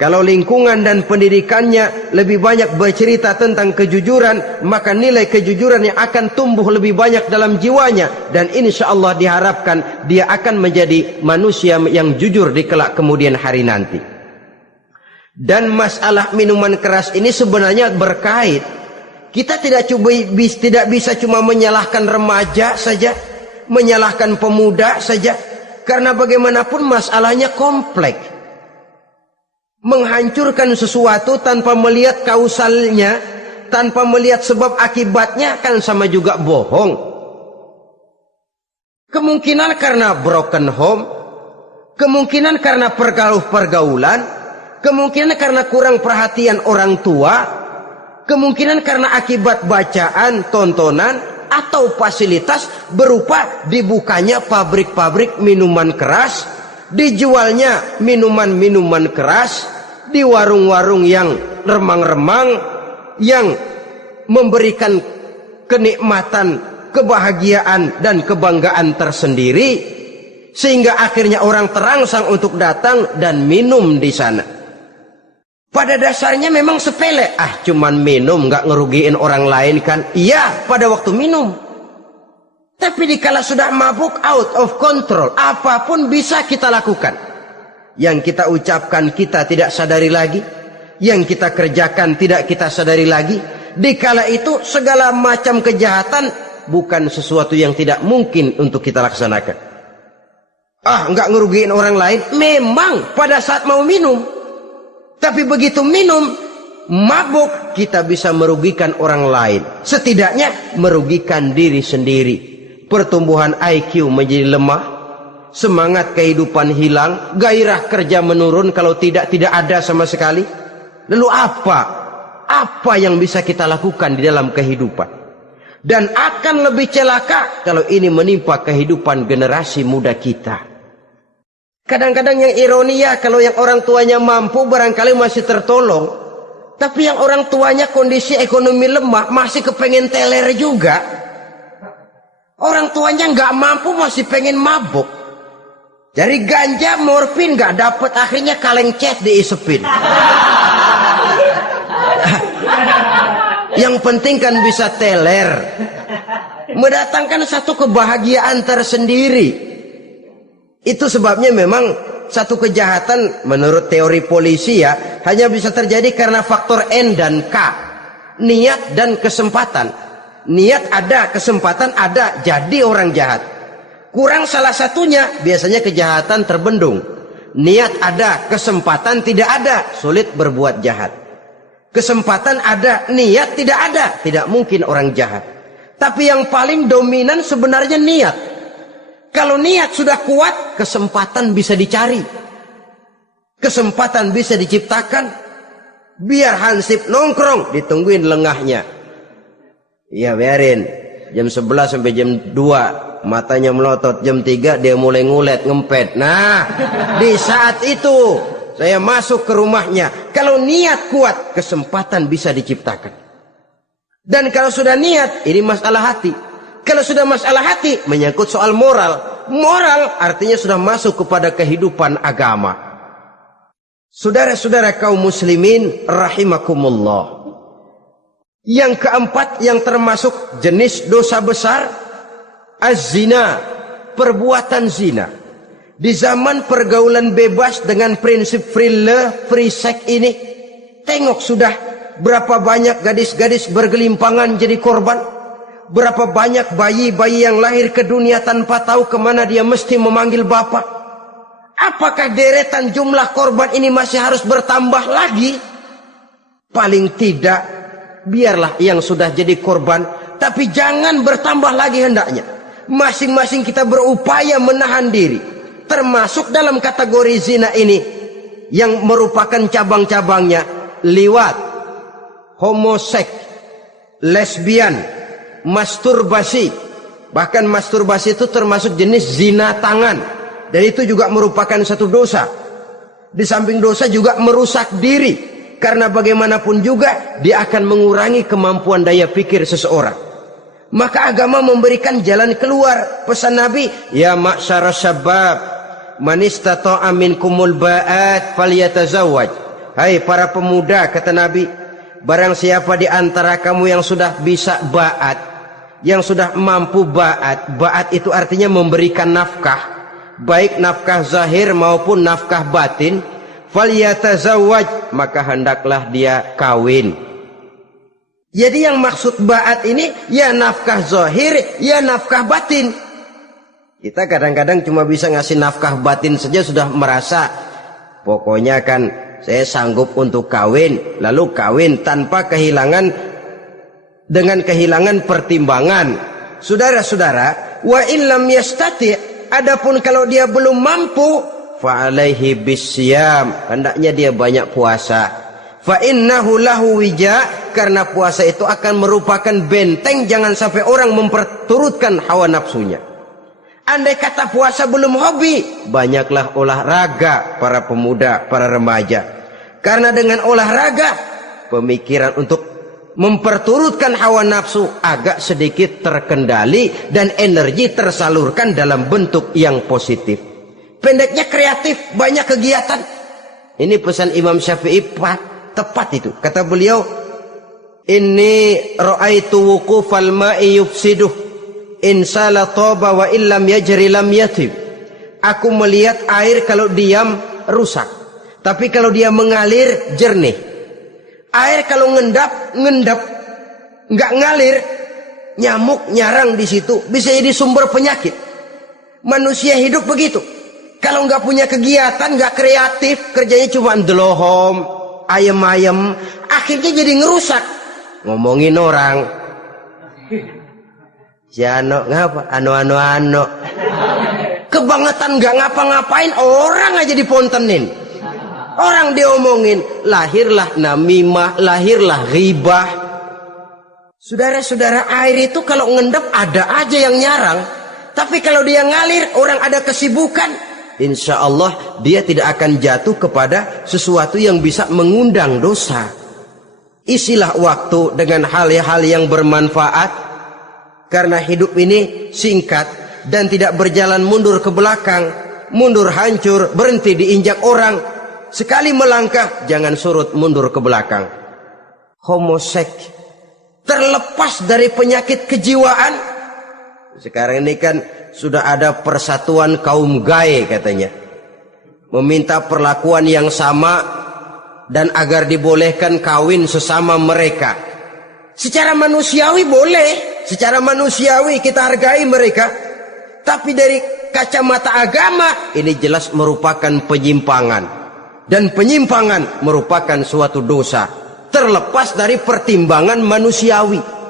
Kalau lingkungan dan pendidikannya lebih banyak bercerita tentang kejujuran, maka nilai kejujuran yang akan tumbuh lebih banyak dalam jiwanya. Dan insya Allah diharapkan dia akan menjadi manusia yang jujur di kelak kemudian hari nanti. Dan masalah minuman keras ini sebenarnya berkait. Kita tidak bisa cuma menyalahkan remaja saja, menyalahkan pemuda saja. Karena bagaimanapun masalahnya kompleks. Menghancurkan sesuatu tanpa melihat kausalnya, tanpa melihat sebab akibatnya, kan sama juga bohong. Kemungkinan karena broken home, kemungkinan karena pergaulan, kemungkinan karena kurang perhatian orang tua, kemungkinan karena akibat bacaan, tontonan, atau fasilitas berupa dibukanya pabrik-pabrik minuman keras, dijualnya minuman-minuman keras di warung-warung yang remang-remang, yang memberikan kenikmatan, kebahagiaan dan kebanggaan tersendiri, sehingga akhirnya orang terangsang untuk datang dan minum di sana. Pada dasarnya memang sepele, cuman minum, nggak ngerugiin orang lain kan? Iya, pada waktu minum. Tapi dikala sudah mabuk, out of control, apapun bisa kita lakukan. Yang kita ucapkan kita tidak sadari lagi, yang kita kerjakan tidak kita sadari lagi. Dikala itu segala macam kejahatan bukan sesuatu yang tidak mungkin untuk kita laksanakan. Nggak ngerugiin orang lain, memang pada saat mau minum. Tapi begitu minum, mabuk, kita bisa merugikan orang lain. Setidaknya merugikan diri sendiri. Pertumbuhan IQ menjadi lemah, semangat kehidupan hilang, gairah kerja menurun, kalau tidak ada sama sekali. Lalu apa yang bisa kita lakukan di dalam kehidupan? Dan akan lebih celaka kalau ini menimpa kehidupan generasi muda kita. Kadang-kadang yang ironi ya, kalau yang orang tuanya mampu barangkali masih tertolong, tapi yang orang tuanya kondisi ekonomi lemah masih kepengen teler juga. Orang tuanya nggak mampu masih pengen mabuk. Jadi ganja, morfin nggak dapet, akhirnya kaleng cet diisepin. Yang penting kan bisa teler, mendatangkan satu kebahagiaan tersendiri. Itu sebabnya memang satu kejahatan menurut teori polisi ya hanya bisa terjadi karena faktor N dan K, niat dan kesempatan. Niat ada, kesempatan ada, jadi orang jahat. Kurang salah satunya, biasanya kejahatan terbendung. Niat ada, kesempatan tidak ada, sulit berbuat jahat. Kesempatan ada, niat tidak ada, tidak mungkin orang jahat. Tapi yang paling dominan sebenarnya niat. Kalau niat sudah kuat, kesempatan bisa dicari, kesempatan bisa diciptakan. Biar hansip nongkrong, ditungguin lengahnya. Iya, biarin jam 11 sampai jam 2 matanya melotot, jam 3 dia mulai ngulet, ngempet. Nah, di saat itu saya masuk ke rumahnya. Kalau niat kuat, kesempatan bisa diciptakan. Dan kalau sudah niat, ini masalah hati. Kalau sudah masalah hati, menyangkut soal moral. Moral artinya sudah masuk kepada kehidupan agama. Saudara-saudara kaum muslimin rahimakumullah. Yang keempat yang termasuk jenis dosa besar, az-zina, perbuatan zina. Di zaman pergaulan bebas dengan prinsip free love, free sex ini, tengok sudah berapa banyak gadis-gadis bergelimpangan jadi korban. Berapa banyak bayi-bayi yang lahir ke dunia tanpa tahu kemana dia mesti memanggil bapak. Apakah deretan jumlah korban ini masih harus bertambah lagi? Paling tidak, biarlah yang sudah jadi korban, tapi jangan bertambah lagi hendaknya. Masing-masing kita berupaya menahan diri. Termasuk dalam kategori zina ini, yang merupakan cabang-cabangnya liwat, homoseks, lesbian, masturbasi. Bahkan masturbasi itu termasuk jenis zina tangan, dan itu juga merupakan satu dosa. Di samping dosa juga merusak diri, karena bagaimanapun juga dia akan mengurangi kemampuan daya pikir seseorang. Maka agama memberikan jalan keluar. Pesan Nabi, ya ma'syarasy syabab, man istata'a minkumul ba'at falyatazawwaj. Hai para pemuda, kata Nabi, barang siapa di antara kamu yang sudah bisa ba'at, yang sudah mampu ba'at. Ba'at itu artinya memberikan nafkah, baik nafkah zahir maupun nafkah batin. Falyatazawwaj, maka hendaklah dia kawin. Jadi yang maksud ba'at ini ya nafkah zahir, ya nafkah batin. Kita kadang-kadang cuma bisa ngasih nafkah batin saja sudah merasa pokoknya kan saya sanggup untuk kawin, lalu kawin tanpa kehilangan, dengan kehilangan pertimbangan. Saudara-saudara, wa illam yastati, adapun kalau dia belum mampu, fa alaihi bisyam, hendaknya dia banyak puasa. Fa innahu lahu wija, karena puasa itu akan merupakan benteng jangan sampai orang memperturutkan hawa nafsunya. Andai kata puasa belum hobi, banyaklah olahraga para pemuda, para remaja. Karena dengan olahraga, pemikiran untuk memperturutkan hawa nafsu agak sedikit terkendali dan energi tersalurkan dalam bentuk yang positif. Pendeknya kreatif, banyak kegiatan. Ini pesan Imam Syafi'i tepat itu. Kata beliau, inni ra'aitu wuqufal ma'i yufsiduh, insala toba wa illam yajri lam yatib. Aku melihat air kalau diam rusak, tapi kalau dia mengalir jernih. Air kalau ngendap nggak ngalir, nyamuk nyarang di situ, bisa jadi sumber penyakit. Manusia hidup begitu. Kalau nggak punya kegiatan, nggak kreatif, kerjanya cuma ndelohom, ayam-ayam, akhirnya jadi ngerusak. Ngomongin orang, si ano ngapa, ano, kebangetan nggak ngapa-ngapain, orang aja dipontenin, orang diomongin, lahirlah namimah, lahirlah ghibah. Saudara-saudara, air itu kalau ngendap ada aja yang nyarang, tapi kalau dia ngalir, orang ada kesibukan, insya Allah dia tidak akan jatuh kepada sesuatu yang bisa mengundang dosa. Isilah waktu dengan hal-hal yang bermanfaat, karena hidup ini singkat dan tidak berjalan mundur ke belakang, mundur hancur, berhenti diinjak orang. Sekali melangkah, jangan surut mundur ke belakang. Homoseks, terlepas dari penyakit kejiwaan. Sekarang ini kan sudah ada persatuan kaum gay katanya, meminta perlakuan yang sama dan agar dibolehkan kawin sesama mereka. Secara manusiawi boleh, secara manusiawi kita hargai mereka, tapi dari kacamata agama ini jelas merupakan penyimpangan, dan penyimpangan merupakan suatu dosa terlepas dari pertimbangan manusiawi.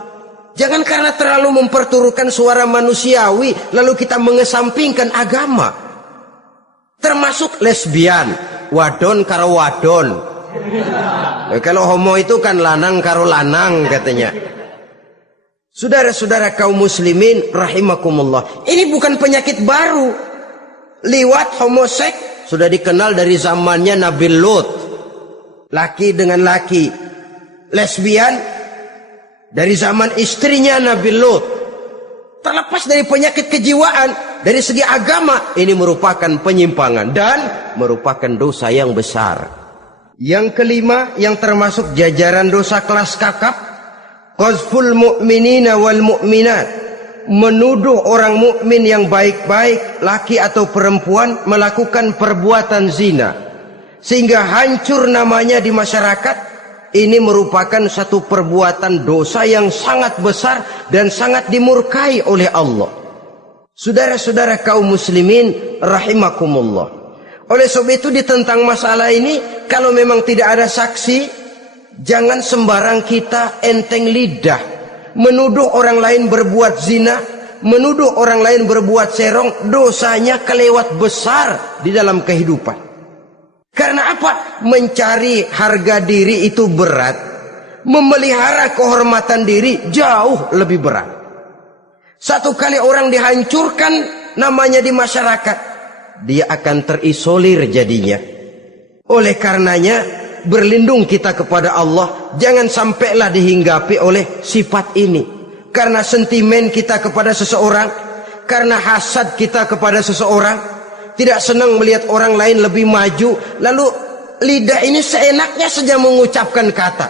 Jangan karena terlalu memperturutkan suara manusiawi lalu kita mengesampingkan agama. Termasuk lesbian, wadon karo wadon. Kalau homo itu kan lanang karo lanang katanya. Saudara-saudara kaum muslimin rahimakumullah, ini bukan penyakit baru. Liwat, homoseks sudah dikenal dari zamannya Nabi Lut, laki dengan laki. Lesbian dari zaman istrinya Nabi Lut. Terlepas dari penyakit kejiwaan, dari segi agama ini merupakan penyimpangan dan merupakan dosa yang besar. Yang kelima, yang termasuk jajaran dosa kelas kakap, qazful mu'minina wal mu'minat, menuduh orang mukmin yang baik-baik, laki atau perempuan, melakukan perbuatan zina sehingga hancur namanya di masyarakat. Ini merupakan satu perbuatan dosa yang sangat besar dan sangat dimurkai oleh Allah. Saudara-saudara kaum muslimin rahimakumullah, oleh sebab itu di tentang masalah ini, kalau memang tidak ada saksi, jangan sembarang kita enteng lidah menuduh orang lain berbuat zina, menuduh orang lain berbuat serong. Dosanya kelewat besar di dalam kehidupan. Karena apa? Mencari harga diri itu berat, memelihara kehormatan diri jauh lebih berat. Satu kali orang dihancurkan namanya di masyarakat, dia akan terisolir jadinya. Oleh karenanya, berlindung kita kepada Allah, jangan sampailah dihinggapi oleh sifat ini. Karena sentimen kita kepada seseorang, karena hasad kita kepada seseorang, tidak senang melihat orang lain lebih maju, lalu lidah ini seenaknya saja mengucapkan kata.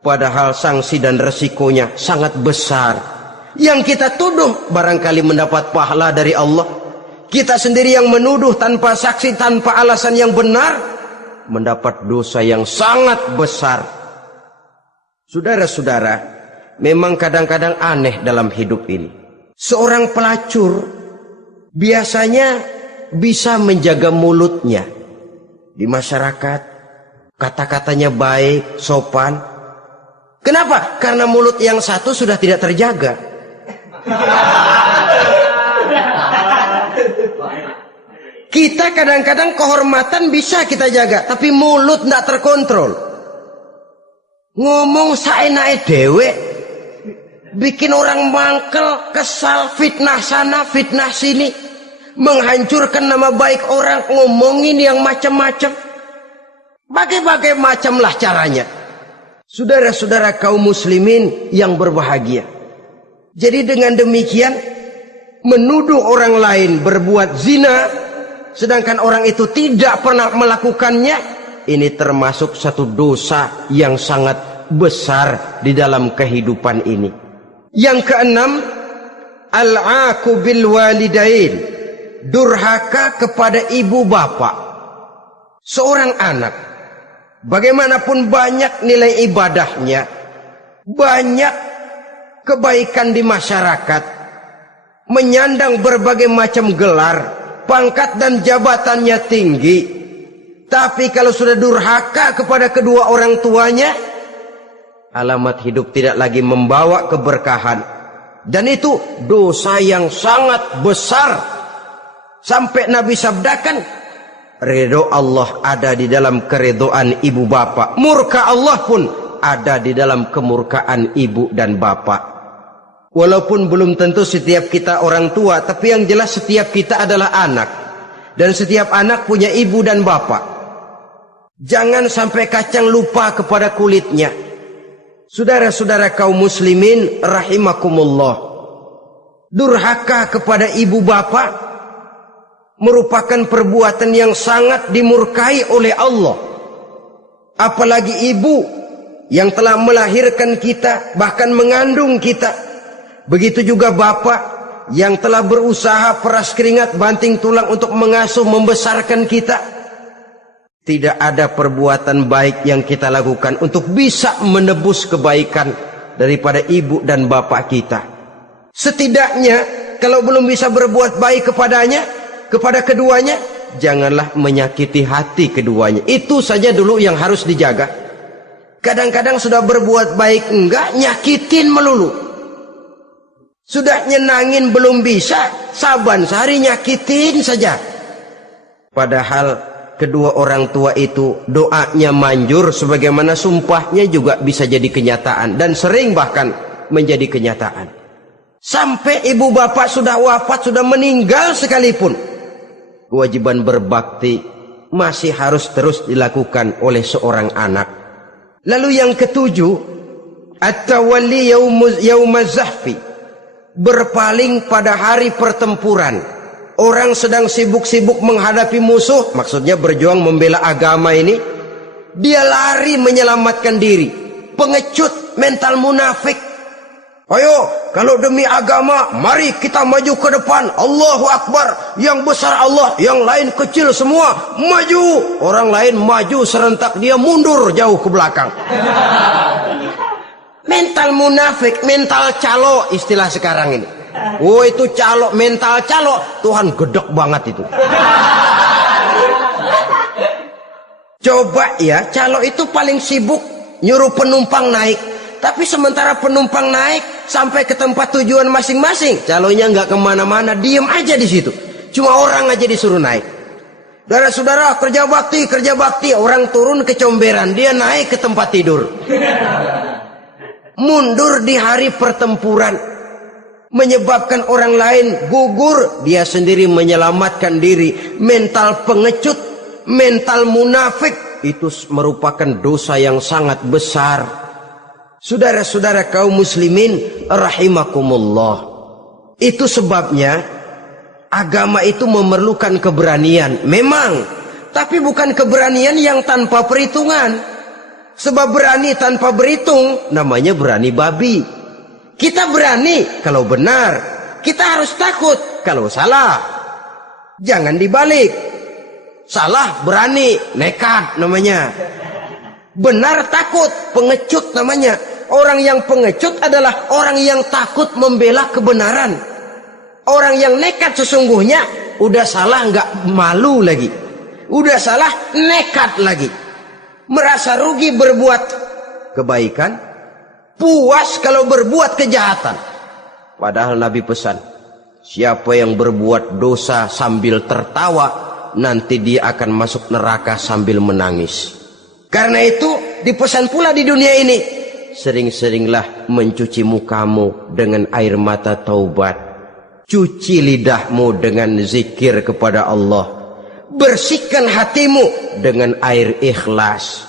Padahal sanksi dan resikonya sangat besar. Yang kita tuduh barangkali mendapat pahala dari Allah. Kita sendiri yang menuduh tanpa saksi, tanpa alasan yang benar, mendapat dosa yang sangat besar. Saudara-saudara, memang kadang-kadang aneh dalam hidup ini. Seorang pelacur biasanya bisa menjaga mulutnya di masyarakat, kata-katanya baik, sopan. Kenapa? Karena mulut yang satu sudah tidak terjaga. Kita kadang-kadang kehormatan bisa kita jaga, tapi mulut tidak terkontrol. Ngomong saenake dhewe, bikin orang mangkel, kesal, fitnah sana, fitnah sini, menghancurkan nama baik orang, ngomongin yang macam-macam. Bagai-bagai macamlah caranya. Saudara-saudara kaum muslimin yang berbahagia. Jadi dengan demikian, menuduh orang lain berbuat zina, sedangkan orang itu tidak pernah melakukannya, ini termasuk satu dosa yang sangat besar di dalam kehidupan ini. Yang keenam, al-'aqu bil walidain, durhaka kepada ibu bapak. Seorang anak, bagaimanapun banyak nilai ibadahnya, banyak kebaikan di masyarakat, menyandang berbagai macam gelar, pangkat dan jabatannya tinggi, tapi kalau sudah durhaka kepada kedua orang tuanya, alamat hidup tidak lagi membawa keberkahan, dan itu dosa yang sangat besar. Sampai Nabi sabdakan, ridho Allah ada di dalam keridhaan ibu bapak, murka Allah pun ada di dalam kemurkaan ibu dan bapak. Walaupun belum tentu setiap kita orang tua, tapi yang jelas setiap kita adalah anak. Dan setiap anak punya ibu dan bapak. Jangan sampai kacang lupa kepada kulitnya. Saudara-saudara kaum muslimin rahimakumullah, durhaka kepada ibu bapak merupakan perbuatan yang sangat dimurkai oleh Allah. Apalagi ibu yang telah melahirkan kita, bahkan mengandung kita. Begitu juga bapak yang telah berusaha peras keringat banting tulang untuk mengasuh membesarkan kita. Tidak ada perbuatan baik yang kita lakukan untuk bisa menebus kebaikan daripada ibu dan bapak kita. Setidaknya kalau belum bisa berbuat baik kepadanya, kepada keduanya, janganlah menyakiti hati keduanya. Itu saja dulu yang harus dijaga. Kadang-kadang sudah berbuat baik enggak, nyakitin melulu. Sudah nyenangin belum bisa, saban sehari nyakitin saja. Padahal kedua orang tua itu doanya manjur, sebagaimana sumpahnya juga bisa jadi kenyataan, dan sering bahkan menjadi kenyataan. Sampai ibu bapak sudah wafat, sudah meninggal sekalipun, kewajiban berbakti masih harus terus dilakukan oleh seorang anak. Lalu yang ketujuh, at-tawalli yaumaz zahfi, berpaling pada hari pertempuran. Orang sedang sibuk-sibuk menghadapi musuh, maksudnya berjuang membela agama ini, dia lari menyelamatkan diri. Pengecut, mental munafik. Ayo, kalau demi agama, mari kita maju ke depan. Allahu Akbar, yang besar Allah, yang lain kecil semua, maju. Orang lain maju serentak, dia mundur jauh ke belakang. Mental munafik, mental calo istilah sekarang ini. Oh itu calo, mental calo, Tuhan gedek banget itu. Coba ya, calo itu paling sibuk nyuruh penumpang naik. Tapi sementara penumpang naik sampai ke tempat tujuan masing-masing, calonya nggak kemana-mana, diem aja di situ. Cuma orang aja disuruh naik. Saudara-saudara, kerja bakti, orang turun ke comberan, dia naik ke tempat tidur. Mundur di hari pertempuran, menyebabkan orang lain gugur, dia sendiri menyelamatkan diri. Mental pengecut, mental munafik, itu merupakan dosa yang sangat besar. Saudara-saudara kaum muslimin rahimakumullah, itu sebabnya agama itu memerlukan keberanian, memang, tapi bukan keberanian yang tanpa perhitungan. Sebab berani tanpa berhitung namanya berani babi. Kita berani kalau benar, kita harus takut kalau salah. Jangan dibalik. Salah berani, nekat namanya. Benar takut, pengecut namanya. Orang yang pengecut adalah orang yang takut membela kebenaran. Orang yang nekat sesungguhnya udah salah nggak malu lagi, udah salah nekat lagi, merasa rugi berbuat kebaikan, puas kalau berbuat kejahatan. Padahal Nabi pesan, siapa yang berbuat dosa sambil tertawa, nanti dia akan masuk neraka sambil menangis. Karena itu dipesan pula di dunia ini, sering-seringlah mencuci mukamu dengan air mata taubat. Cuci lidahmu dengan zikir kepada Allah. Bersihkan hatimu dengan air ikhlas.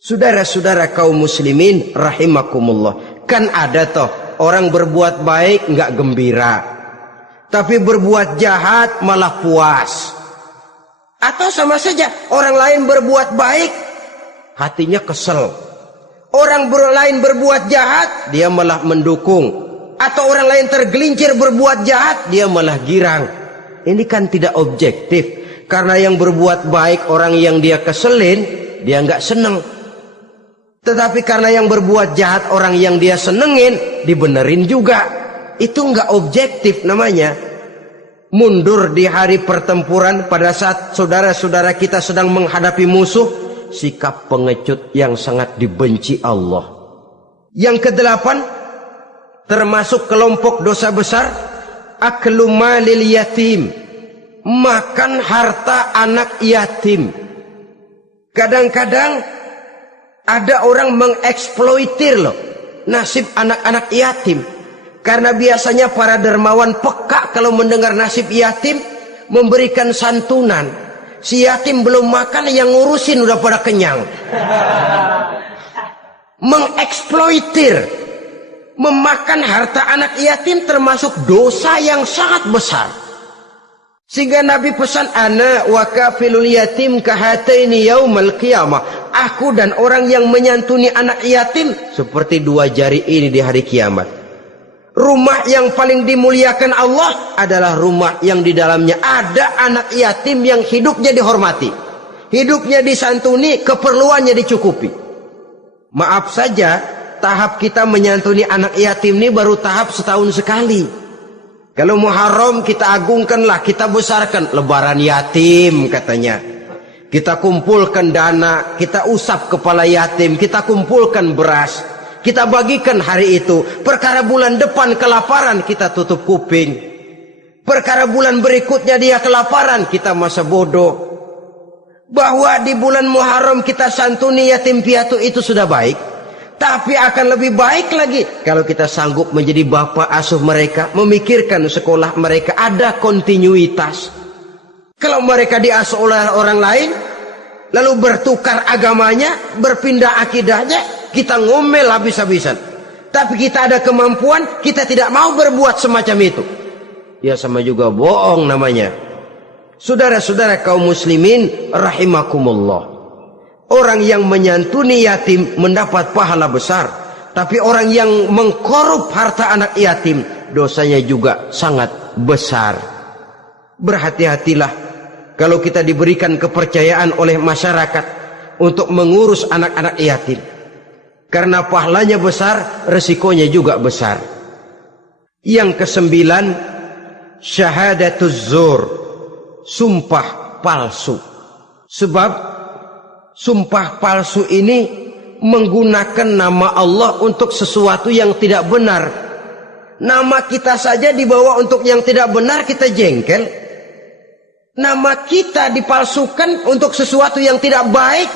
Saudara-saudara kaum muslimin rahimakumullah, kan ada toh orang berbuat baik nggak gembira, tapi berbuat jahat malah puas. Atau sama saja, orang lain berbuat baik, hatinya kesel. Orang lain berbuat jahat, dia malah mendukung. Atau orang lain tergelincir berbuat jahat, dia malah girang. Ini kan tidak objektif. Karena yang berbuat baik, orang yang dia keselin, dia nggak seneng. Tetapi karena yang berbuat jahat, orang yang dia senengin, dibenerin juga. Itu nggak objektif namanya. Mundur di hari pertempuran pada saat saudara-saudara kita sedang menghadapi musuh, sikap pengecut yang sangat dibenci Allah. Yang kedelapan, termasuk kelompok dosa besar, aklu malil yatim, makan harta anak yatim. Kadang-kadang ada orang mengeksploitir loh nasib anak-anak yatim. Karena biasanya para dermawan peka kalau mendengar nasib yatim, memberikan santunan. Si yatim belum makan, yang ngurusin udah pada kenyang. Mengeksploitir, memakan harta anak yatim termasuk dosa yang sangat besar. Sehingga Nabi pesan, ana wa kafilul yatim kahataini yaumal qiyamah. Aku dan orang yang menyantuni anak yatim seperti dua jari ini di hari kiamat. Rumah yang paling dimuliakan Allah adalah rumah yang di dalamnya ada anak yatim yang hidupnya dihormati, hidupnya disantuni, keperluannya dicukupi. Maaf saja, tahap kita menyantuni anak yatim ini baru tahap setahun sekali. Kalau Muharram kita agungkanlah, kita besarkan. Lebaran yatim katanya, kita kumpulkan dana, kita usap kepala yatim, kita kumpulkan beras, kita bagikan hari itu. Perkara bulan depan kelaparan, kita tutup kuping. Perkara bulan berikutnya dia kelaparan, kita masa bodoh. Bahwa di bulan Muharram kita santuni yatim piatu itu sudah baik. Tapi akan lebih baik lagi kalau kita sanggup menjadi bapak asuh mereka, memikirkan sekolah mereka, ada kontinuitas. Kalau mereka diasuh oleh orang lain, lalu bertukar agamanya, berpindah akidahnya, kita ngomel habis-habisan. Tapi kita ada kemampuan, kita tidak mau berbuat semacam itu. Ya sama juga bohong namanya. Saudara-saudara kaum muslimin rahimakumullah, orang yang menyantuni yatim mendapat pahala besar, tapi orang yang mengkorup harta anak yatim dosanya juga sangat besar. Berhati-hatilah kalau kita diberikan kepercayaan oleh masyarakat untuk mengurus anak-anak yatim, karena pahalanya besar, resikonya juga besar. Yang kesembilan, syahadatuz zur, sumpah palsu. Sebab sumpah palsu ini menggunakan nama Allah untuk sesuatu yang tidak benar. Nama kita saja dibawa untuk yang tidak benar, kita jengkel. Nama kita dipalsukan untuk sesuatu yang tidak baik.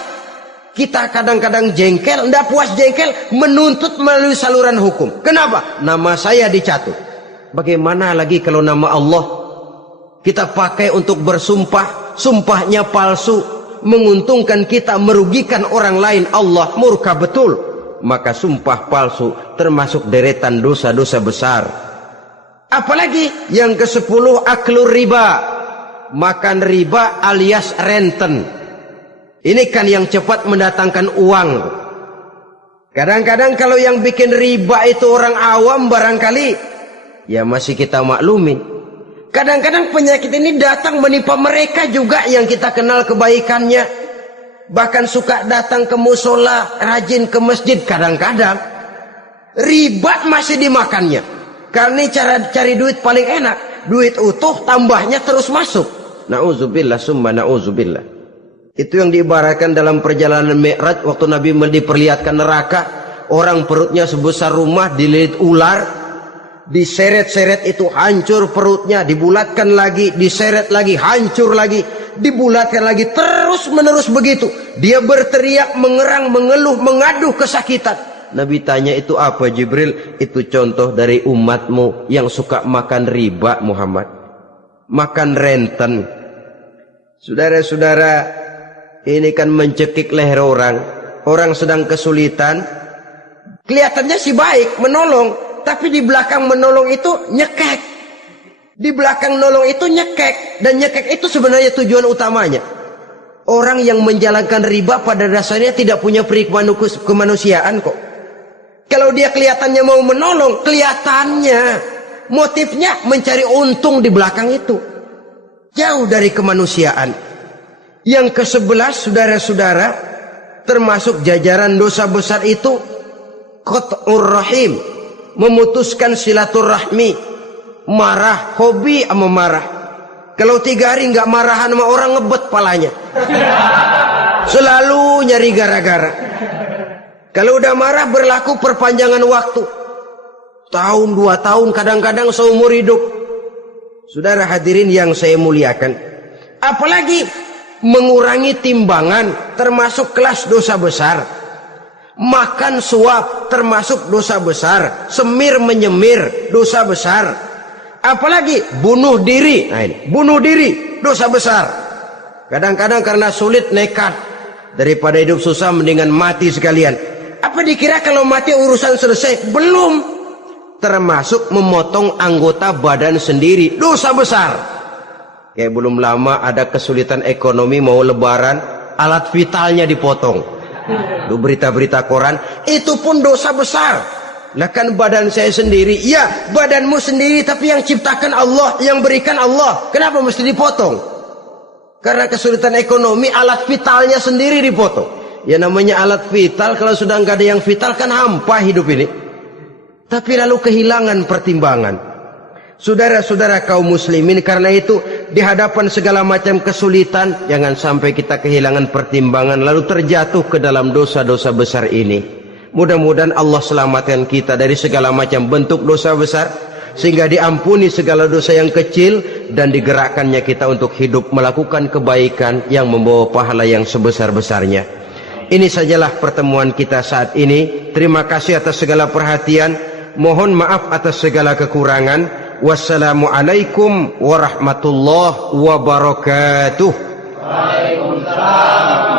Kita kadang-kadang jengkel, tidak puas jengkel, menuntut melalui saluran hukum. Kenapa? Nama saya dicatut. Bagaimana lagi kalau nama Allah kita pakai untuk bersumpah, sumpahnya palsu, menguntungkan kita, merugikan orang lain, Allah murka betul. Maka sumpah palsu termasuk deretan dosa-dosa besar. Apalagi yang ke-10, aklur riba, makan riba alias renten. Ini kan yang cepat mendatangkan uang. Kadang-kadang kalau yang bikin riba itu orang awam barangkali, ya masih kita maklumin. Kadang-kadang penyakit ini datang menimpa mereka juga yang kita kenal kebaikannya. Bahkan suka datang ke musola, rajin ke masjid. Kadang-kadang riba masih dimakannya. Karena cara cari duit paling enak. Duit utuh tambahnya terus masuk. Na'udzubillah summa na'udzubillah. Itu yang diibaratkan dalam perjalanan Mi'raj waktu Nabi diperlihatkan neraka. Orang perutnya sebesar rumah dililit ular, diseret-seret itu hancur perutnya, dibulatkan lagi, diseret lagi, hancur lagi, dibulatkan lagi, terus menerus begitu. Dia berteriak, mengerang, mengeluh, mengaduh kesakitan. Nabi tanya, itu apa Jibril? Itu contoh dari umatmu yang suka makan riba Muhammad, makan renten. Saudara-saudara, ini kan mencekik leher orang. Orang sedang kesulitan, kelihatannya sih baik, menolong, tapi di belakang menolong itu nyekek. Di belakang nolong itu nyekek. Dan nyekek itu sebenarnya tujuan utamanya. Orang yang menjalankan riba pada dasarnya tidak punya perikmahan kemanusiaan kok. Kalau dia kelihatannya mau menolong, kelihatannya motifnya mencari untung di belakang itu. Jauh dari kemanusiaan. Yang ke-11, saudara-saudara, termasuk jajaran dosa besar itu qat'ur rahim, memutuskan silaturahmi. Marah, hobi sama marah. Kalau 3 hari nggak marahan sama orang, ngebet palanya. Selalu nyari gara-gara. Kalau udah marah berlaku perpanjangan waktu. Tahun, 2 tahun, kadang-kadang seumur hidup. Saudara hadirin yang saya muliakan. Apalagi mengurangi timbangan termasuk kelas dosa besar. Makan suap termasuk dosa besar. Semir menyemir dosa besar. Apalagi bunuh diri. Nah ini, bunuh diri dosa besar. Kadang-kadang karena sulit nekat, daripada hidup susah mendingan mati sekalian. Apa dikira kalau mati urusan selesai? Belum. Termasuk memotong anggota badan sendiri, dosa besar. Kayak belum lama ada kesulitan ekonomi, mau lebaran, alat vitalnya dipotong. Lu berita-berita koran, itu pun dosa besar. Lah kan badan saya sendiri. Ya, badanmu sendiri, tapi yang ciptakan Allah, yang berikan Allah. Kenapa mesti dipotong? Karena kesulitan ekonomi, alat vitalnya sendiri dipotong. Ya namanya alat vital, kalau sudah nggak ada yang vital kan hampa hidup ini. Tapi lalu kehilangan pertimbangan. Saudara-saudara kaum muslimin, karena itu di hadapan segala macam kesulitan, jangan sampai kita kehilangan pertimbangan lalu terjatuh ke dalam dosa-dosa besar ini. Mudah-mudahan Allah selamatkan kita dari segala macam bentuk dosa besar, sehingga diampuni segala dosa yang kecil, dan digerakkannya kita untuk hidup melakukan kebaikan yang membawa pahala yang sebesar-besarnya. Ini sajalah pertemuan kita saat ini. Terima kasih atas segala perhatian. Mohon maaf atas segala kekurangan. Wassalamualaikum warahmatullahi wabarakatuh. Waalaikumsalam.